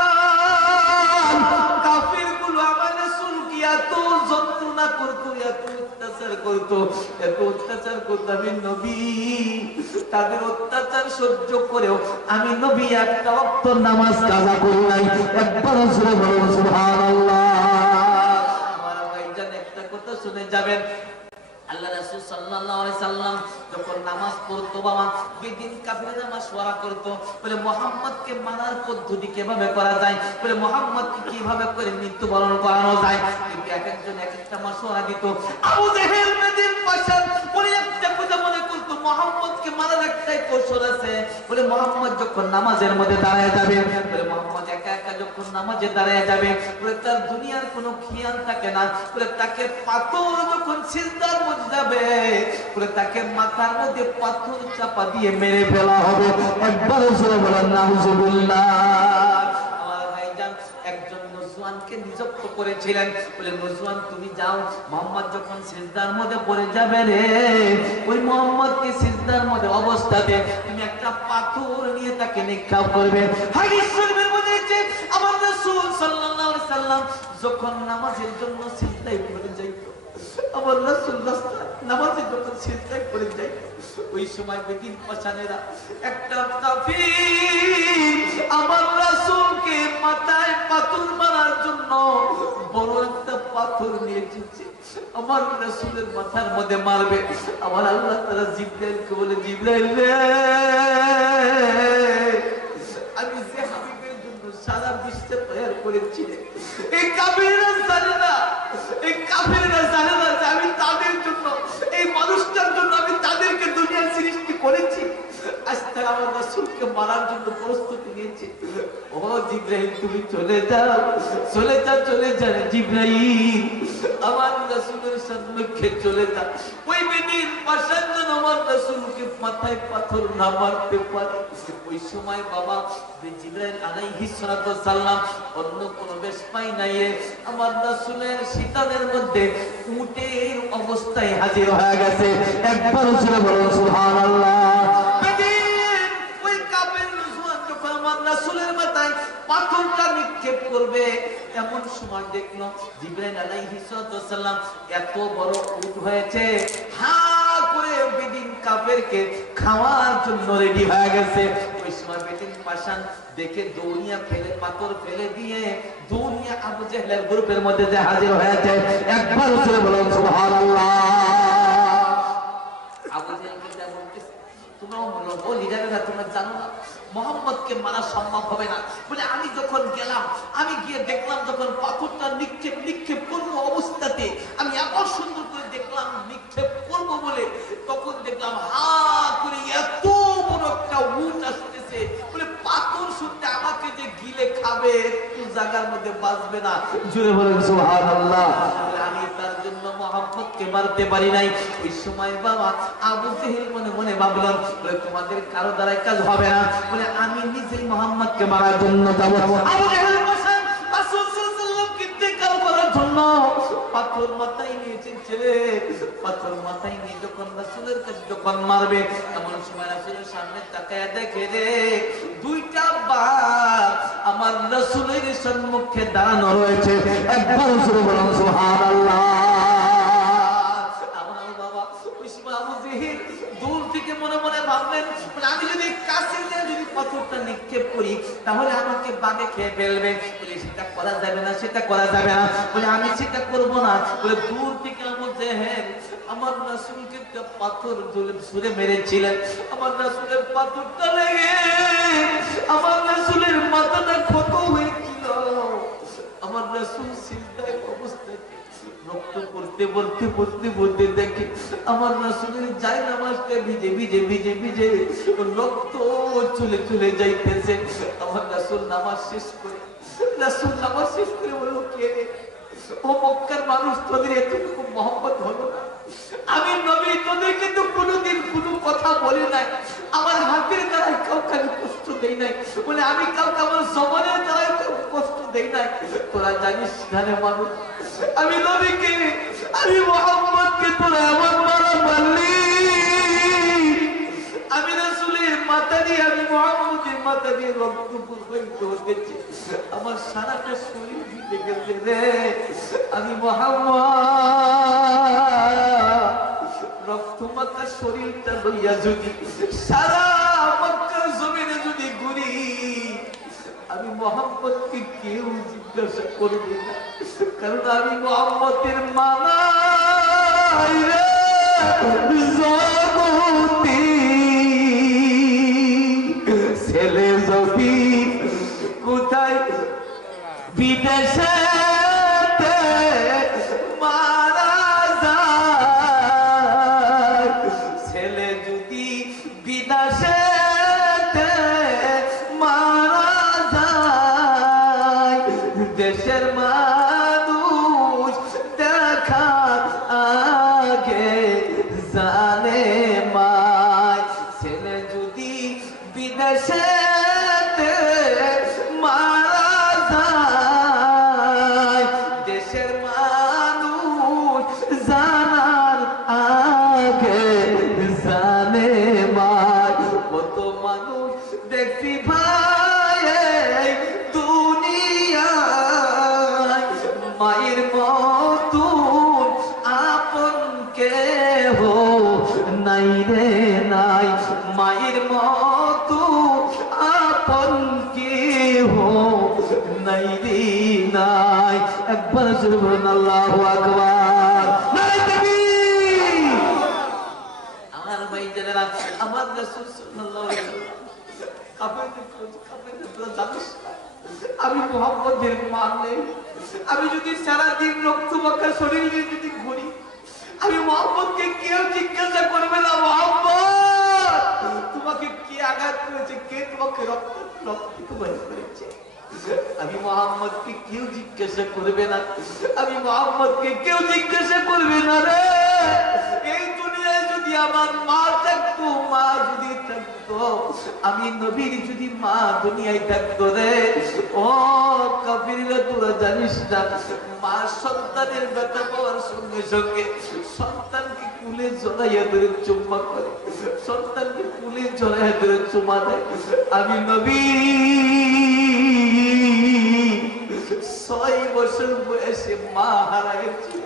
কাফিরগুলো আমার রাসূলকে এত যন্ত্রণা করতো, এত অত্যাচার করতো, এত অত্যাচার করতো। আমি নবী তাদের অত্যাচার সহ্য করেও আমি নবী একটা ওয়াক্ত নামাজ কাজা করি নাই। একবার জোরে বলুন সুবহানাল্লাহ। আমার ভাইজান একটা কথা শুনে যাবেন, আল্লাহ রাসূল সাল্লাল্লাহু আলাইহি সাল্লাম যখন নামাজ পড়তো বাবা বেদিন কাফিররা মাশওয়ারা করতো, বলে মুহাম্মদকে মারার পদ্ধতি কিভাবে করা যায়, বলে মুহাম্মদকে কিভাবে করে মৃত্যুবরণ করানো যায়। কিন্তু এক একজন এক একটা মাশওয়ারা দিত। আবু জাহেল বেদিন পাশা বলে একটা কথা মনে করতো মুহাম্মদকে মারার একটাই কৌশল আছে, বলে মুহাম্মদ যখন নামাজের মধ্যে দাঁড়ায় যাবে, বলে মুহাম্মদ একা একা যখন নামাজে দাঁড়ায় যাবে, বলে তার দুনিয়ার কোনো খেয়াল থাকে না, বলে তাকে পাথর যখন সিজদার মধ্যে যাবে বলে তাকে মাথার মধ্যে পাথর চাপা দিয়ে মেরে ফেলা হবে। একবার জোরে বলেন নাউজুবিল্লাহ। আমার ভাইজান একজন নজওয়ানকে নিযুক্ত করেছিলেন, বলে নজওয়ান তুমি যাও মুহাম্মদ যখন সিজদার মধ্যে পড়ে যাবে রে ওই মুহাম্মদকে সিজদার মধ্যে অবস্থাতে তুমি একটা পাথর নিয়ে তাকে নিক্ষেপ করবে। হাদিস শরীফের মধ্যে আছে আমার রাসূল সাল্লাল্লাহু আলাইহি সাল্লাম যখন নামাজের জন্য সিজদায় পড়ে যাইতো, আমার রাসূল নামাজে যখন সিজদায় পড়ে যায় ওই সময় বেদিন পাশানেরা একটা কাফির আমার রাসূলকে মাথায় পাথর মারার জন্য বড় একটা পাথর নিয়ে এসেছে, আমার রাসূলের মাথার মধ্যে মারবে। আমার আল্লাহ তাআলা জিবরাইলকে বলে জিবরাইল রে আমি যে হাবিবের জন্য সারা বিশ্বে তৈরি করেছি এই কাফিররা জানে না, এই কাফিররা জানে না যে আমি তাদের জন্য এই মানুষটার জন্য আমি তাদেরকে দুনিয়ার সৃষ্টি করেছি। আজ তারা আমার রাসূলকে মারার জন্য প্রস্তুতি নিয়েছে। ও জিবরাইল তুমি চলে যাও, চলে যাও, চলে যাও জিবরাইল। আমার রাসূলের সম্মুখে চলে যা। ওই বেদিন পাশান যেন আমার রাসূলকে মাথায় পাথর না মারতে পারে। ওই সময় বাবা জিবরাইল আলাইহিস সালাতু সাল্লাম অন্য কোনো বেশ পাই নাই, আমার রাসূলের শীতানের মধ্যে উটের অবস্থায় হাজির হয়ে গেছে। একবার জোরে বলুন সুবহানাল্লাহ। ওই কাফের মুসলমান যখন আমার রাসূলের মাথায় পাথরটা নিক্ষেপ করবে, এমন সময় দেখলো জিবরাইল আলাইহিস সালাম এত বড় উট হয়েছে, হা করে বেদিন কাফেরকে খাওয়ার জন্য রেডি হয়ে গেছে। ওই সময় বেদিন পাশান দেখে দৌড়িয়া ফেলে, পাথর ফেলে দিয়ে দৌড়িয়া আবু জেহেলের গ্রুপের মধ্যে যে হাজির হয়েছে। একবার জোরে বলুন সুবহানাল্লাহ। আবু জেহেলকে যা বলতেছে, তোমরাও বলো ও লিডারেরা, তোমরা জানো না মোহাম্মদকে মারা সম্ভব হবে না বলে আমি যখন গেলাম, আমি গিয়ে দেখলাম যখন পাথরটা নিক্ষেপ করবো অবস্থাতে আমি এত সুন্দর করে দেখলাম নিক্ষেপ করবো বলে, তখন দেখলাম হা করে এত বড় একটা উট আসতেছে বলে পাথর শুনতে আমাকে যে গিলে খাবে একটু জায়গার মধ্যে বাঁচবে না। জোরে বলুন সুবহানাল্লাহ। আমি তার জন্য মোহাম্মদকে মারতে পারি নাই। ওই সময় বাবা আবু জেহেল মনে মনে ভাবলেন তোমাদের কারো দ্বারাই কাজ হবে না বলে আমি নিজেই মোহাম্মদকে মারার জন্য যাব। আবু জেহেল বসেন রাসূল সাল্লাল্লাহু আলাইহি ওয়াসাল্লামকে ইন্তেকাল করার জন্য পাথর মাথায় নিয়েছেন ছেলে, পাথর মাথায় নিয়ে যখন রাসূলের কাছে যখন মারবে, এমন সময় রাসূলের সামনে তাকায়া দেখে রে দুইটা বাঘ আমার রাসূলের সম্মুখে দাঁড়ানো রয়েছে। একবার জোরে বলুন সুবহানাল্লাহ। আমার বাবা ওই সময় আবু জেহেল দূর থেকে মনে মনে ভাবলেন আমি যদি কাছে নিয়ে যদি পাথরটা নিক্ষেপ করি তাহলে আমাকে বাগে খেয়ে ফেলবে, বলে সেটা করা যাবে না, সেটা করা যাবে না বলে আমি সেটা করব না বলে দূর থেকে আবু জেহেল আমার রাসূলকে পাথর ছুঁড়ে মেরেছিলেন। আমার রাসূলের পাথরটা লেগে আমার রাসূলের মাথাটা ক্ষত হয়েছিল। আমার রাসূল সিজদায় অবস্থায় রক্ত পড়তে দেখে আমার রাসূলের জায়নামাজটা ভিজে রক্ত চলে যাইতেছে। আমার রাসূল নামাজ শেষ করে বলল কে রে? ও মক্কার মানুষ, তোদের এতটুকু মহব্বত হলো না? আমি নবী তোদের কিন্তু কোনোদিন কোনো কথা বলি নাই, আমার হাতের দ্বারাই কাউকে আমি কষ্ট দেই নাই বলে আমি কাউকে আমার জবানের দ্বারাই কষ্ট দেই নাই। তোরা জানিস জানে মানুষ আমি নবীকে আমি মুহাম্মদকে তোরা এমন মারা মারলি, আমি রাসূলের মাথা দিয়ে আমি মুহাম্মদের মাথা দিয়ে রক্ত প্রবাহিত হতেছে, আমার সারাটা শরীর ভিজে গেছে রে। আমি মুহাম্মদ রক্তমাখা শরীরটা লইয়া যদি সারা মক্কার জমিনে যদি ঘুরি, আমি মুহাম্মদকে কেউ জিজ্ঞাসা করবে না, কারণ আমি মুহাম্মদের মানাই রে জগতি ছেলে যদি কোথায় বিদেশে মারা যায়, ছেলে যদি বিদেশে মারা যায়, দেশের মানুষ দেখার আগে জানে মায়, ছেলে যদি বিদেশে মারা যায়, দেশের মানুষ জানার আগে জানে মায়। কত মানুষ দেখি ভাই দুনিয়ায় মায়ের মতন আপন কেহ নাই রে নাই, মায়ের মতো আপন কেহ নাই রে নাই। একবার জোরে বলুন আল্লাহু আকবার। নারে তাকবীর। আমার ভাই জানেরা আমার রাসূল সাল্লাল্লাহু আলাইহি ওয়াসাল্লাম আমি মুহাম্মদের মানে আমি যদি সারা দিন রক্তমাখা শরীর নিয়ে যদি ঘুরি, আমি মুহাম্মদকে কেউ জিজ্ঞাসা করবে না মুহাম্মদ তোমাকে কে আঘাত করেছে, কে তোমাকে রক্ত করেছে। আমি মোহাম্মদকে কেউ জিজ্ঞাসা করবে না, আমি মোহাম্মদকে কেউ জিজ্ঞাসা করবে না রে। এই দুনিয়ায় যদি আমার মা থাকতো, মা যদি থাকতো, আমি নবীর যদি মা দুনিয়ায় থাকতো রে, ও কাফিররা তোরা জানিস না, মা সন্তানের ব্যথা পাওয়ার সঙ্গে সঙ্গে সন্তানকে কুলে জড়াইয়া ধরে চুম্মা করে, সন্তানকে কুলে জড়াইয়া ধরে চুমা দেয়। আমি নবী 6 বছর বয়সে মা হারাইছি,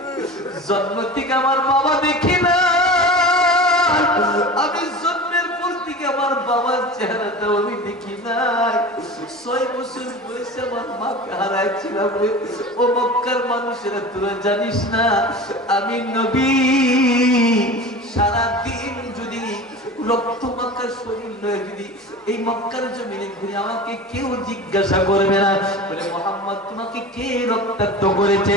জন্ম থেকে আমার বাবা দেখি না, আমি জন্মের পর থেকে আমার বাবার চেহারাটা আমি দেখি নাই। 6 বছর বয়সে আমার মাকে হারাইছিলাম। ও মক্কার মানুষেরা তোরা জানিস না, আমি নবী সারাদিন যদি রক্ত মাখার শরীর নয়, যদি এই মক্কার জমিনে ঘুরে আমাকে কেউ জিজ্ঞাসা করবে না বলে মোহাম্মদ তোমাকে কে রক্তাক্ত করেছে।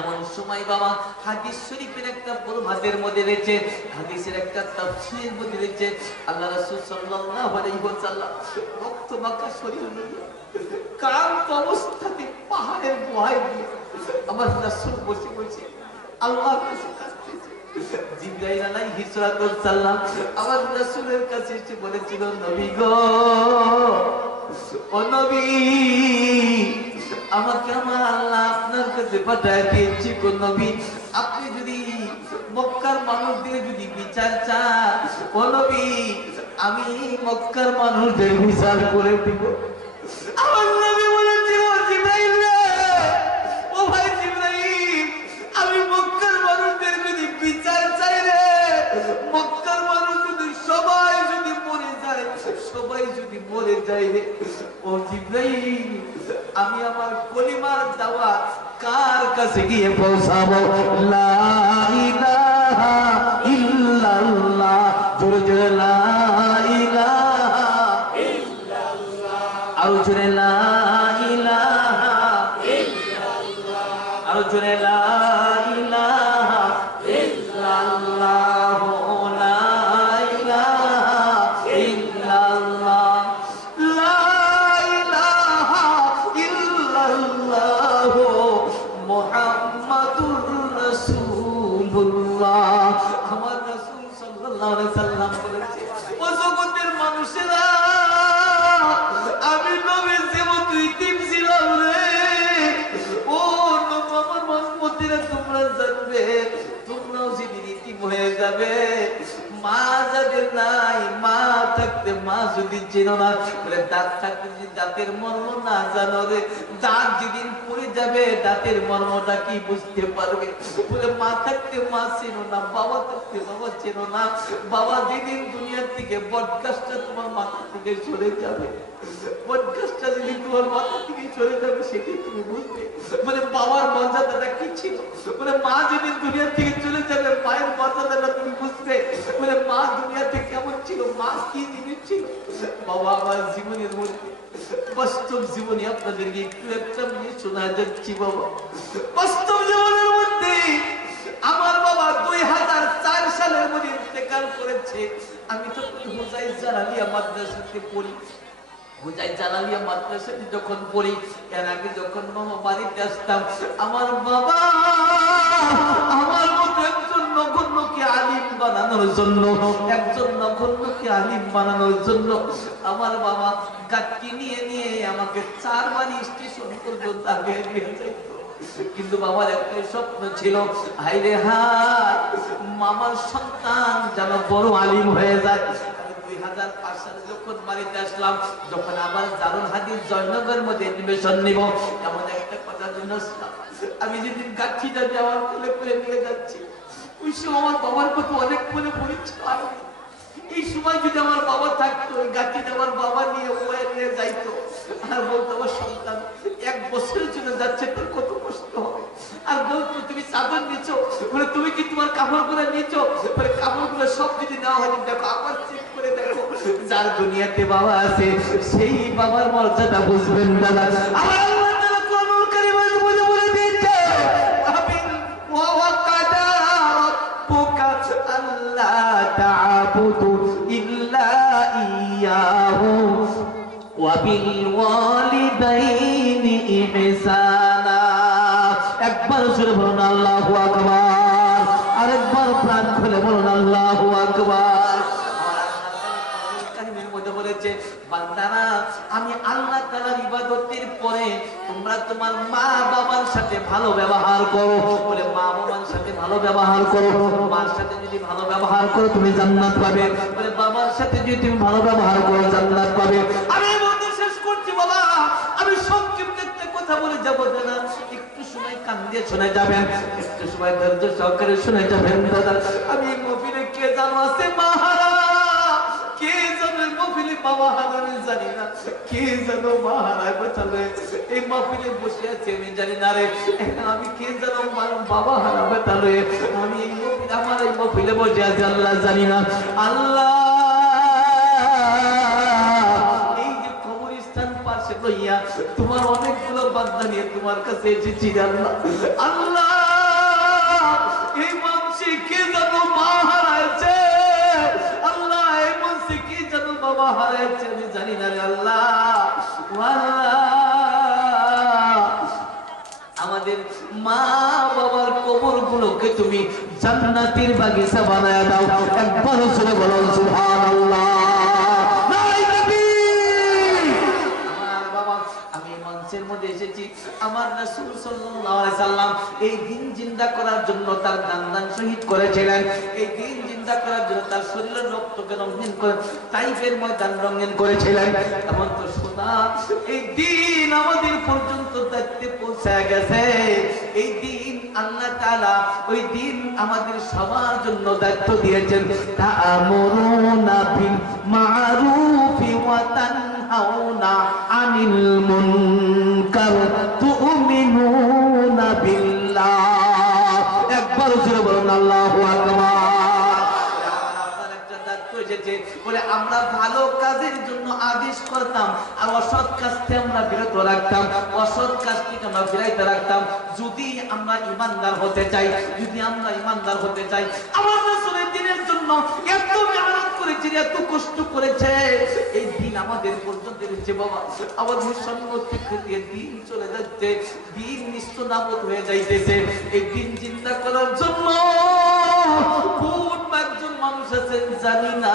এমন সময় বাবা হাদিস শরীফের একটা প্রভাতের মধ্যে রয়েছে, হাদিসের একটা তাফসীরের মধ্যে রয়েছে, আল্লাহ রাসূল সাল্লাল্লাহু আলাইহি ওয়াসাল্লাম রক্ত মাখা শরীর নিয়ে ক্লান্ত অবস্থাতে পাহাড়ের গুহায় গিয়ে আমার রাসূল বসে বসে আল্লাহর কাছে কাঁদতেছে। জিবরাইল আলাইহিস সালাম আমার রাসূলের কাছে এসে বলেছিল, নবী গো, ও নবী, আমাকে আমার আল্লাহ আপনার কাছে পাঠায় দিয়েছি গো নবী, আপনি যদি মক্কার মানুষদের যদি বিচার চান, ও নবী, আমি মক্কার মানুষদের বিচার করে দিব। আমার নবী বলেছিল, জিবরাইল রে, ও ভাই জিবরাইল, আমি মক্কার মানুষদের যদি বিচার চাই রে, মক্কার মানুষ যদি সবাই যদি মরে যায়, সবাই যদি মরে যায় রে, ও জিবরাইল, আমি আমার কলিমার দাওয়াত কার কাছে গিয়ে পৌঁছাবো? লা ইলাহা ইল্লাল্লাহ, জোরে জোরে লা ইলাহা ইল্লাল্লাহ, আরো জোরে লা ইলাহা ইল্লাল্লাহ, আরো জোরে লা ইলাহা ইল্লাল্লাহ, লা ইলাহা ইল্লাল্লাহ, লা ইলাহা ইল্লাল্লাহ, মুহাম্মাদুর রাসূলুল্লাহ। আমার রাসূল সাল্লাল্লাহু আলাইহি সাল্লাম বলেছে, ও জগতের মানুষেরা, আমি নবী জীবত ইতিম ছিলাম রে, ও নবী আমার উম্মতেরা তোমরা জানবে, তোমরাও যেদিন ইতিম হয়ে যাবে, মা যাদের নাই, মা থাকতে মা যদি চেনো না, বলে দাঁত থাকতে যদি দাঁতের মর্ম না জানো রে, দাঁত যেদিন পড়ে যাবে দাঁতের মর্মটা কি বুঝতে পারবে? বলে মা থাকতে মা চেনো না, বাবা থাকতে বাবা চেনো না, বাবা যেদিন দুনিয়ার থেকে বটগাছটা তোমার মাথা থেকে সরে যাবে, বটগাছটা যেদিন তোমার মাথা থেকে সরে যাবে, সেটাই তুমি বুঝবে। বলে বাবার মর্যাদাটা কি ছিল? বলে মা যেদিন দুনিয়া থেকে চলে যাবে, মায়ের মর্যাদাটা তুমি বুঝবে। বলে মা দুনিয়াতে কেমন ছিল, মা কি জিনিস ছিল। বাবা আমার জীবনের মধ্যে বাস্তব জীবনে আপনাদেরকে একটু একটা নিয়ে শোনা যাচ্ছি। বাবা বাস্তব জীবনের মধ্যে আমার বাবা 2004 সালের মধ্যে ইন্তেকাল করেছে। আমি তো হুজাইর জালালিয়া মাদ্রাসাতে পড়ি, হুজাইর জালালিয়া মাদ্রাসাতে যখন পড়ি, এর আগে যখন মামা বাড়িতে আসতাম, আমার বাবা আমার মতো একজন নগণ্যকে আলিম বানানোর জন্য, একজন নগণ্যকে আলিম বানানোর জন্য আমার বাবা গাড়ি নিয়ে নিয়ে আমাকে 4 বাড়ি স্টেশন পর্যন্ত আগে নিয়ে যেত। কিন্তু বাবার একটাই স্বপ্ন ছিল, হাইরে হায়, মামার সন্তান যেন বড় আলিম হয়ে যায়। 2005 সালে যখন বাড়িতে আসলাম, যখন আবার দারুল হাদিস জয়নগরের মধ্যে এডমিশন নিব, এমন একটা কথা জন্য আমি যেদিন গাছিটা যাওয়ার কোলে কোলে নিয়ে যাচ্ছি, ওই সময় আমার বাবার কথা অনেক মনে পড়েছিল। এই সময় যদি আমার বাবা থাকতো, ওই গাছিটা আমার বাবা নিয়ে ওয়ে নিয়ে যাইতো, আর বলতো আমার সন্তান 1 বছরের জন্য যাচ্ছে, তোর কত কষ্ট হবে। আর বলতো তুমি চাদর নিয়েছো, বলে তুমি কি তোমার কাপড়গুলো নিয়েছো, বলে কাপড়গুলো সব যদি নেওয়া হয়, দেখো আবার চেক করে দেখো। যার দুনিয়াতে বাবা আছে সেই বাবার মর্যাদা বুঝবেন দাদা। আমার আল্লাহ তাআলা কোরআনুল কারীমের মধ্যে বলে দিয়েছে, আবিল ওয়া কাদা রাব্বুকা আল্লা তা'বুদু ইল্লা ইয়াহু وبالوالدين إحسانا একবার জোরে বলুন আল্লাহু আকবার আরেকবার প্রাণ খুলে বলুন আল্লাহু আকবার কারিমের মধ্যে বলেছে বান্দারা আমি আল্লাহ তাআলার ইবাদতের পরে তোমরা তোমার মা বাবার সাথে ভালো ব্যবহার করো বলে মা বাবার সাথে ভালো ব্যবহার করো মার সাথে যদি ভালো ব্যবহার করো তুমি জান্নাত পাবে বলে বাবার সাথে যদি তুমি ভালো ব্যবহার করো জান্নাত পাবে আমি বলতে শেষ করছি বাবা আমি সংক্ষিপ্ত একটা কথা বলে যাব না একটু সময় কান দিয়ে শুনে যাবেন একটু সময় ধৈর্য সহকারে শুনে যাবেন দাদা আমি মফিলে কে জানো আছে মাহারা কে জানো মফিলে বাবা হারানি জানি না কে জানো মাহারা বলে এই মফিলে বসে আছে আমি জানি না রে আমি কে জানো বাবা হারা বলে আমি এই মফিলে আমার এই মফিলে বসে আছে আল্লাহ জানি না আল্লাহ লইয়া তোমার অনেকগুলো বান্দা নিয়ে তোমার কাছে এসেছি আল্লাহ আল্লাহ এই মানুষে কে জানো মা হারাইছে আল্লাহ এই মানুষে কে জানো বাবা হারাইছে আমি জানি না রে আল্লাহ আমাদের মা বাবার কবর গুলোকে তুমি জান্নাতের বাগিচা বানায় দাও একবার শুনে বলো সুবহানাল্লাহ মধ্যে এসেছি আমার রাসূল সাল্লাল্লাহু আলাইহি সাল্লাম এই দিন জিন্দা করার জন্য তার দান শহীদ করেছিলেন এই দিন জিন্দা করার জন্য তার শরীরের রক্তকে রঙিন করে তাইফের ময়দান রঙিন করেছিলেন এমন তো শোনা এই দিন আমাদের পর্যন্ত দায়িত্বে পৌঁছে গেছে এই দিন আল্লাহ তাআলা ওই দিন আমাদের সবার জন্য দায়িত্ব দিয়েছেন তা'মুরুনা বিল মা'রুফি ওয়া তানহাউনা আনিল মুনকার তু'মিনুনা বিল্লাহ একবার জোরে বলুন আল্লাহু আকবার বলে আমরা ভালো কাজের জন্য আদেশ করতাম আর অসৎ কাজ থেকে আমরা বিরত রাখতাম অসৎ কাজ থেকে আমরা বিরত রাখতাম যদি আমরা ঈমানদার হতে চাই যদি আমরা ঈমানদার হতে চাই আমার রাসূলের দ্বীনের জন্য এত মেহনত করেছে এত কষ্ট করেছে এই দিন আমাদের পর্যন্ত এসেছে বাবা আমাদের সম্মুখ থেকে দিন চলে যাচ্ছে দিন নিস্তেনাবুদ হয়ে যাইতেছে এই দিন চিন্তা করার জন্য কোন একজন মানুষ আছেন জানি না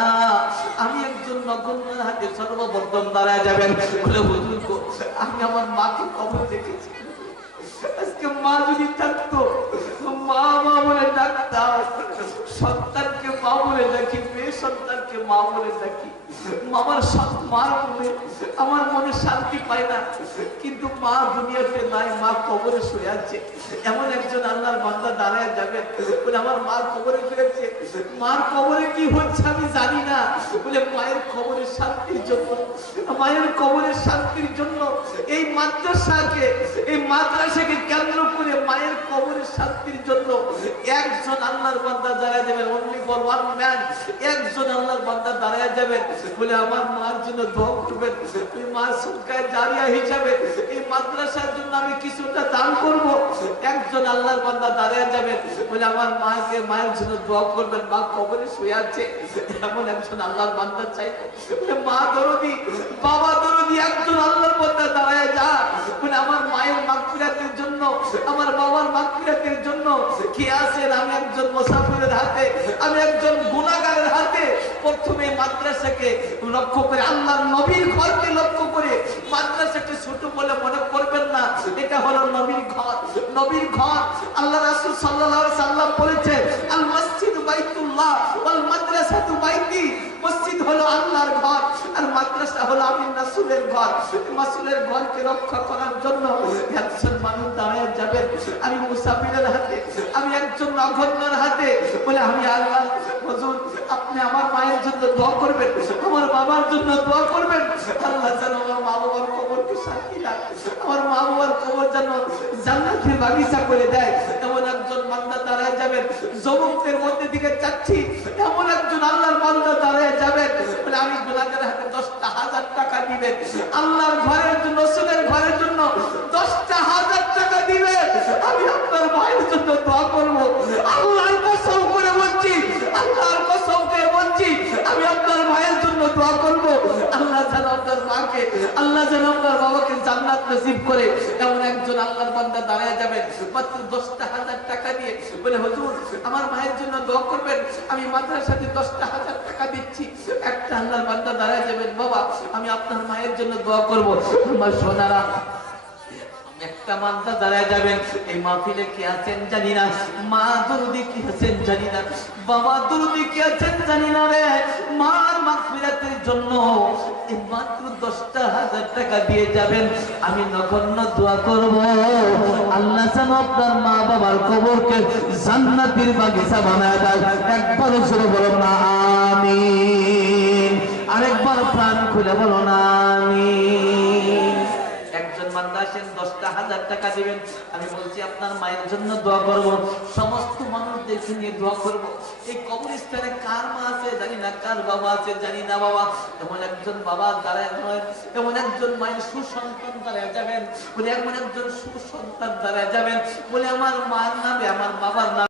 আমি একজন নগণ্যের হাতে সর্বপ্রথম দাঁড়ায় যাবেন বলে হুজুর গো আমি আমার মাকে কবর দেখেছি আজকে মা যদি থাকতো মা মা বলে ডাকতাম সন্তানকে মা বলে ডাকি মেয়ে সন্তানকে মা বলে ডাকি আমার মার মনে আমার মনে শান্তি পায় না কিন্তু মা দুনিয়াতে নাই মা কবরে শুয়ে আছে এমন একজন আল্লাহর বান্দা দাঁড়ায় যাবেন বলে আমার মা কবরে শুয়েছে মার কবরে কি হচ্ছে আমি জানি না বলে মায়ের কবরের শান্তির জন্য মায়ের কবরের শান্তির জন্য এই মাদ্রাসাকে কেন্দ্র করে মায়ের কবরের শান্তির জন্য একজন আল্লাহর বান্দা দাঁড়ায় যাবেন অনলি ফর ওয়ান ম্যান একজন আল্লাহর বান্দা দাঁড়ায় যাবেন বলে আমার মার জন্য দোয়া করবেন এই মার সদকায়ে জারিয়া হিসাবে এই মাদ্রাসার জন্য আমি কিছুটা দান করব একজন আল্লাহর বান্দা দাঁড়ায় যাবেন বলে আমার মায়ের জন্য দোয়া করবেন মা কবরে শুয়ে আছে এমন একজন আল্লাহর বান্দা চাই মা দরদি বাবা দরদি একজন আল্লাহর বান্দা দাঁড়ায় যা বলে আমার মায়ের মাগফিরাতের জন্য আমার বাবার মাগফিরাতের জন্য কি আছেন আমি একজন মুসাফিরের হাতে আমি একজন গুনাহগারের হাতে প্রথমে মাদ্রাসাকে লক্ষ্য করে আল্লাহর নবীর ঘরকে লক্ষ্য করে মাদ্রাসাকে ছোট বলে মনে করবেন না এটা হলো নবীর ঘর নবীর ঘর আল্লাহ রাসূল সাল্লাল্লাহু আলাইহি সাল্লাম বলেছেন আল মসজিদ বাইতুল্লাহ ওয়াল মাদ্রাসাতু বাইতি মসজিদ হলো আল্লাহর ঘর আর মাদ্রাসা হলো আমি রাসূলের ঘর রাসূলের ঘরকে রক্ষা করার জন্য একজন মানুষ দাঁড়ায় যাবেন আমি মুসাফিরের হাতে আমি একজন নগণ্যের হাতে বলে আমি আল্লাহ হুজুর আপনি আমার মায়ের জন্য দোয়া করবেন আমার বাবার জন্য দোয়া করবেন আল্লাহ যেন আমার মা বাবার কবরকে শান্তি দেয় আমার মা বাবার কবর যেন জান্নাতের বাগিচা করে দেয় এমন একজন বান্দা দাঁড়ায় যাবেন যুবকদের মধ্যে দিকে যাচ্ছি এমন একজন আল্লাহর বান্দা দাঁড়ায় যাবেন বলে আমি গুনাহগারের হাতে 10,000 টাকা দিবেন আল্লাহর ঘরের জন্য রাসূলের ঘরের জন্য 10,000 টাকা দিবেন আমি আপনার ভাইয়ের জন্য দোয়া করব আল্লাহর কসম করে বলছি আল্লাহর কসম করে বলছি আমি আপনার ভাইয়ের জন্য দোয়া করব আল্লাহ যেন আপনার মাকে বাবাকে আল্লাহ যেন আপনার বাবাকে জান্নাত নসিব করে। এমন একজন আল্লাহর বান্দা দাঁড়ায় যাবেন মাত্র 10,000 টাকা দিয়ে, বলে হুজুর আমার মায়ের জন্য দোয়া করবেন, আমি মাদ্রাসাতে 10,000 টাকা দিচ্ছি। একটা আল্লাহর বান্দা দাঁড়ায় যাবেন, বাবা আমি আপনার মায়ের জন্য দোয়া করব। আমার সোনারা একটা মান্দা দাঁড়ায় যাবেন, এই মাহফিলে কি আছেন জানি না, মা দরদি কি আছেন জানি না, বাবা দরদি কি আছেন জানি না রে, মার মাগফিরাতের জন্য এই মাত্র 10,000 টাকা দিয়ে যাবেন। আমি নগণ্য দোয়া করব, আল্লাহ যেন আপনার মা বাবার কবরকে জান্নাতের বাগিচা বানায় দেয়। একবার জোরে বলো না আমিন, আরেকবার প্রাণ খুলে বলো না আমিন। একজন বান্দা আসেন 10,000 টাকা দিবেন, আমি বলছি আপনার মায়ের জন্য দোয়া করব, সমস্ত মানুষদেরকে নিয়ে দোয়া করব। এই কবরস্থানে কার মা আছে জানি না, কার বাবা আছে জানি না, বাবা এমন একজন বাবা দাঁড়ায় নয়, এমন একজন মায়ের সুসন্তান দাঁড়ায় যাবেন, বলে এমন একজন সুসন্তান দাঁড়ায় যাবেন, বলে আমার মার নামে আমার বাবার নামে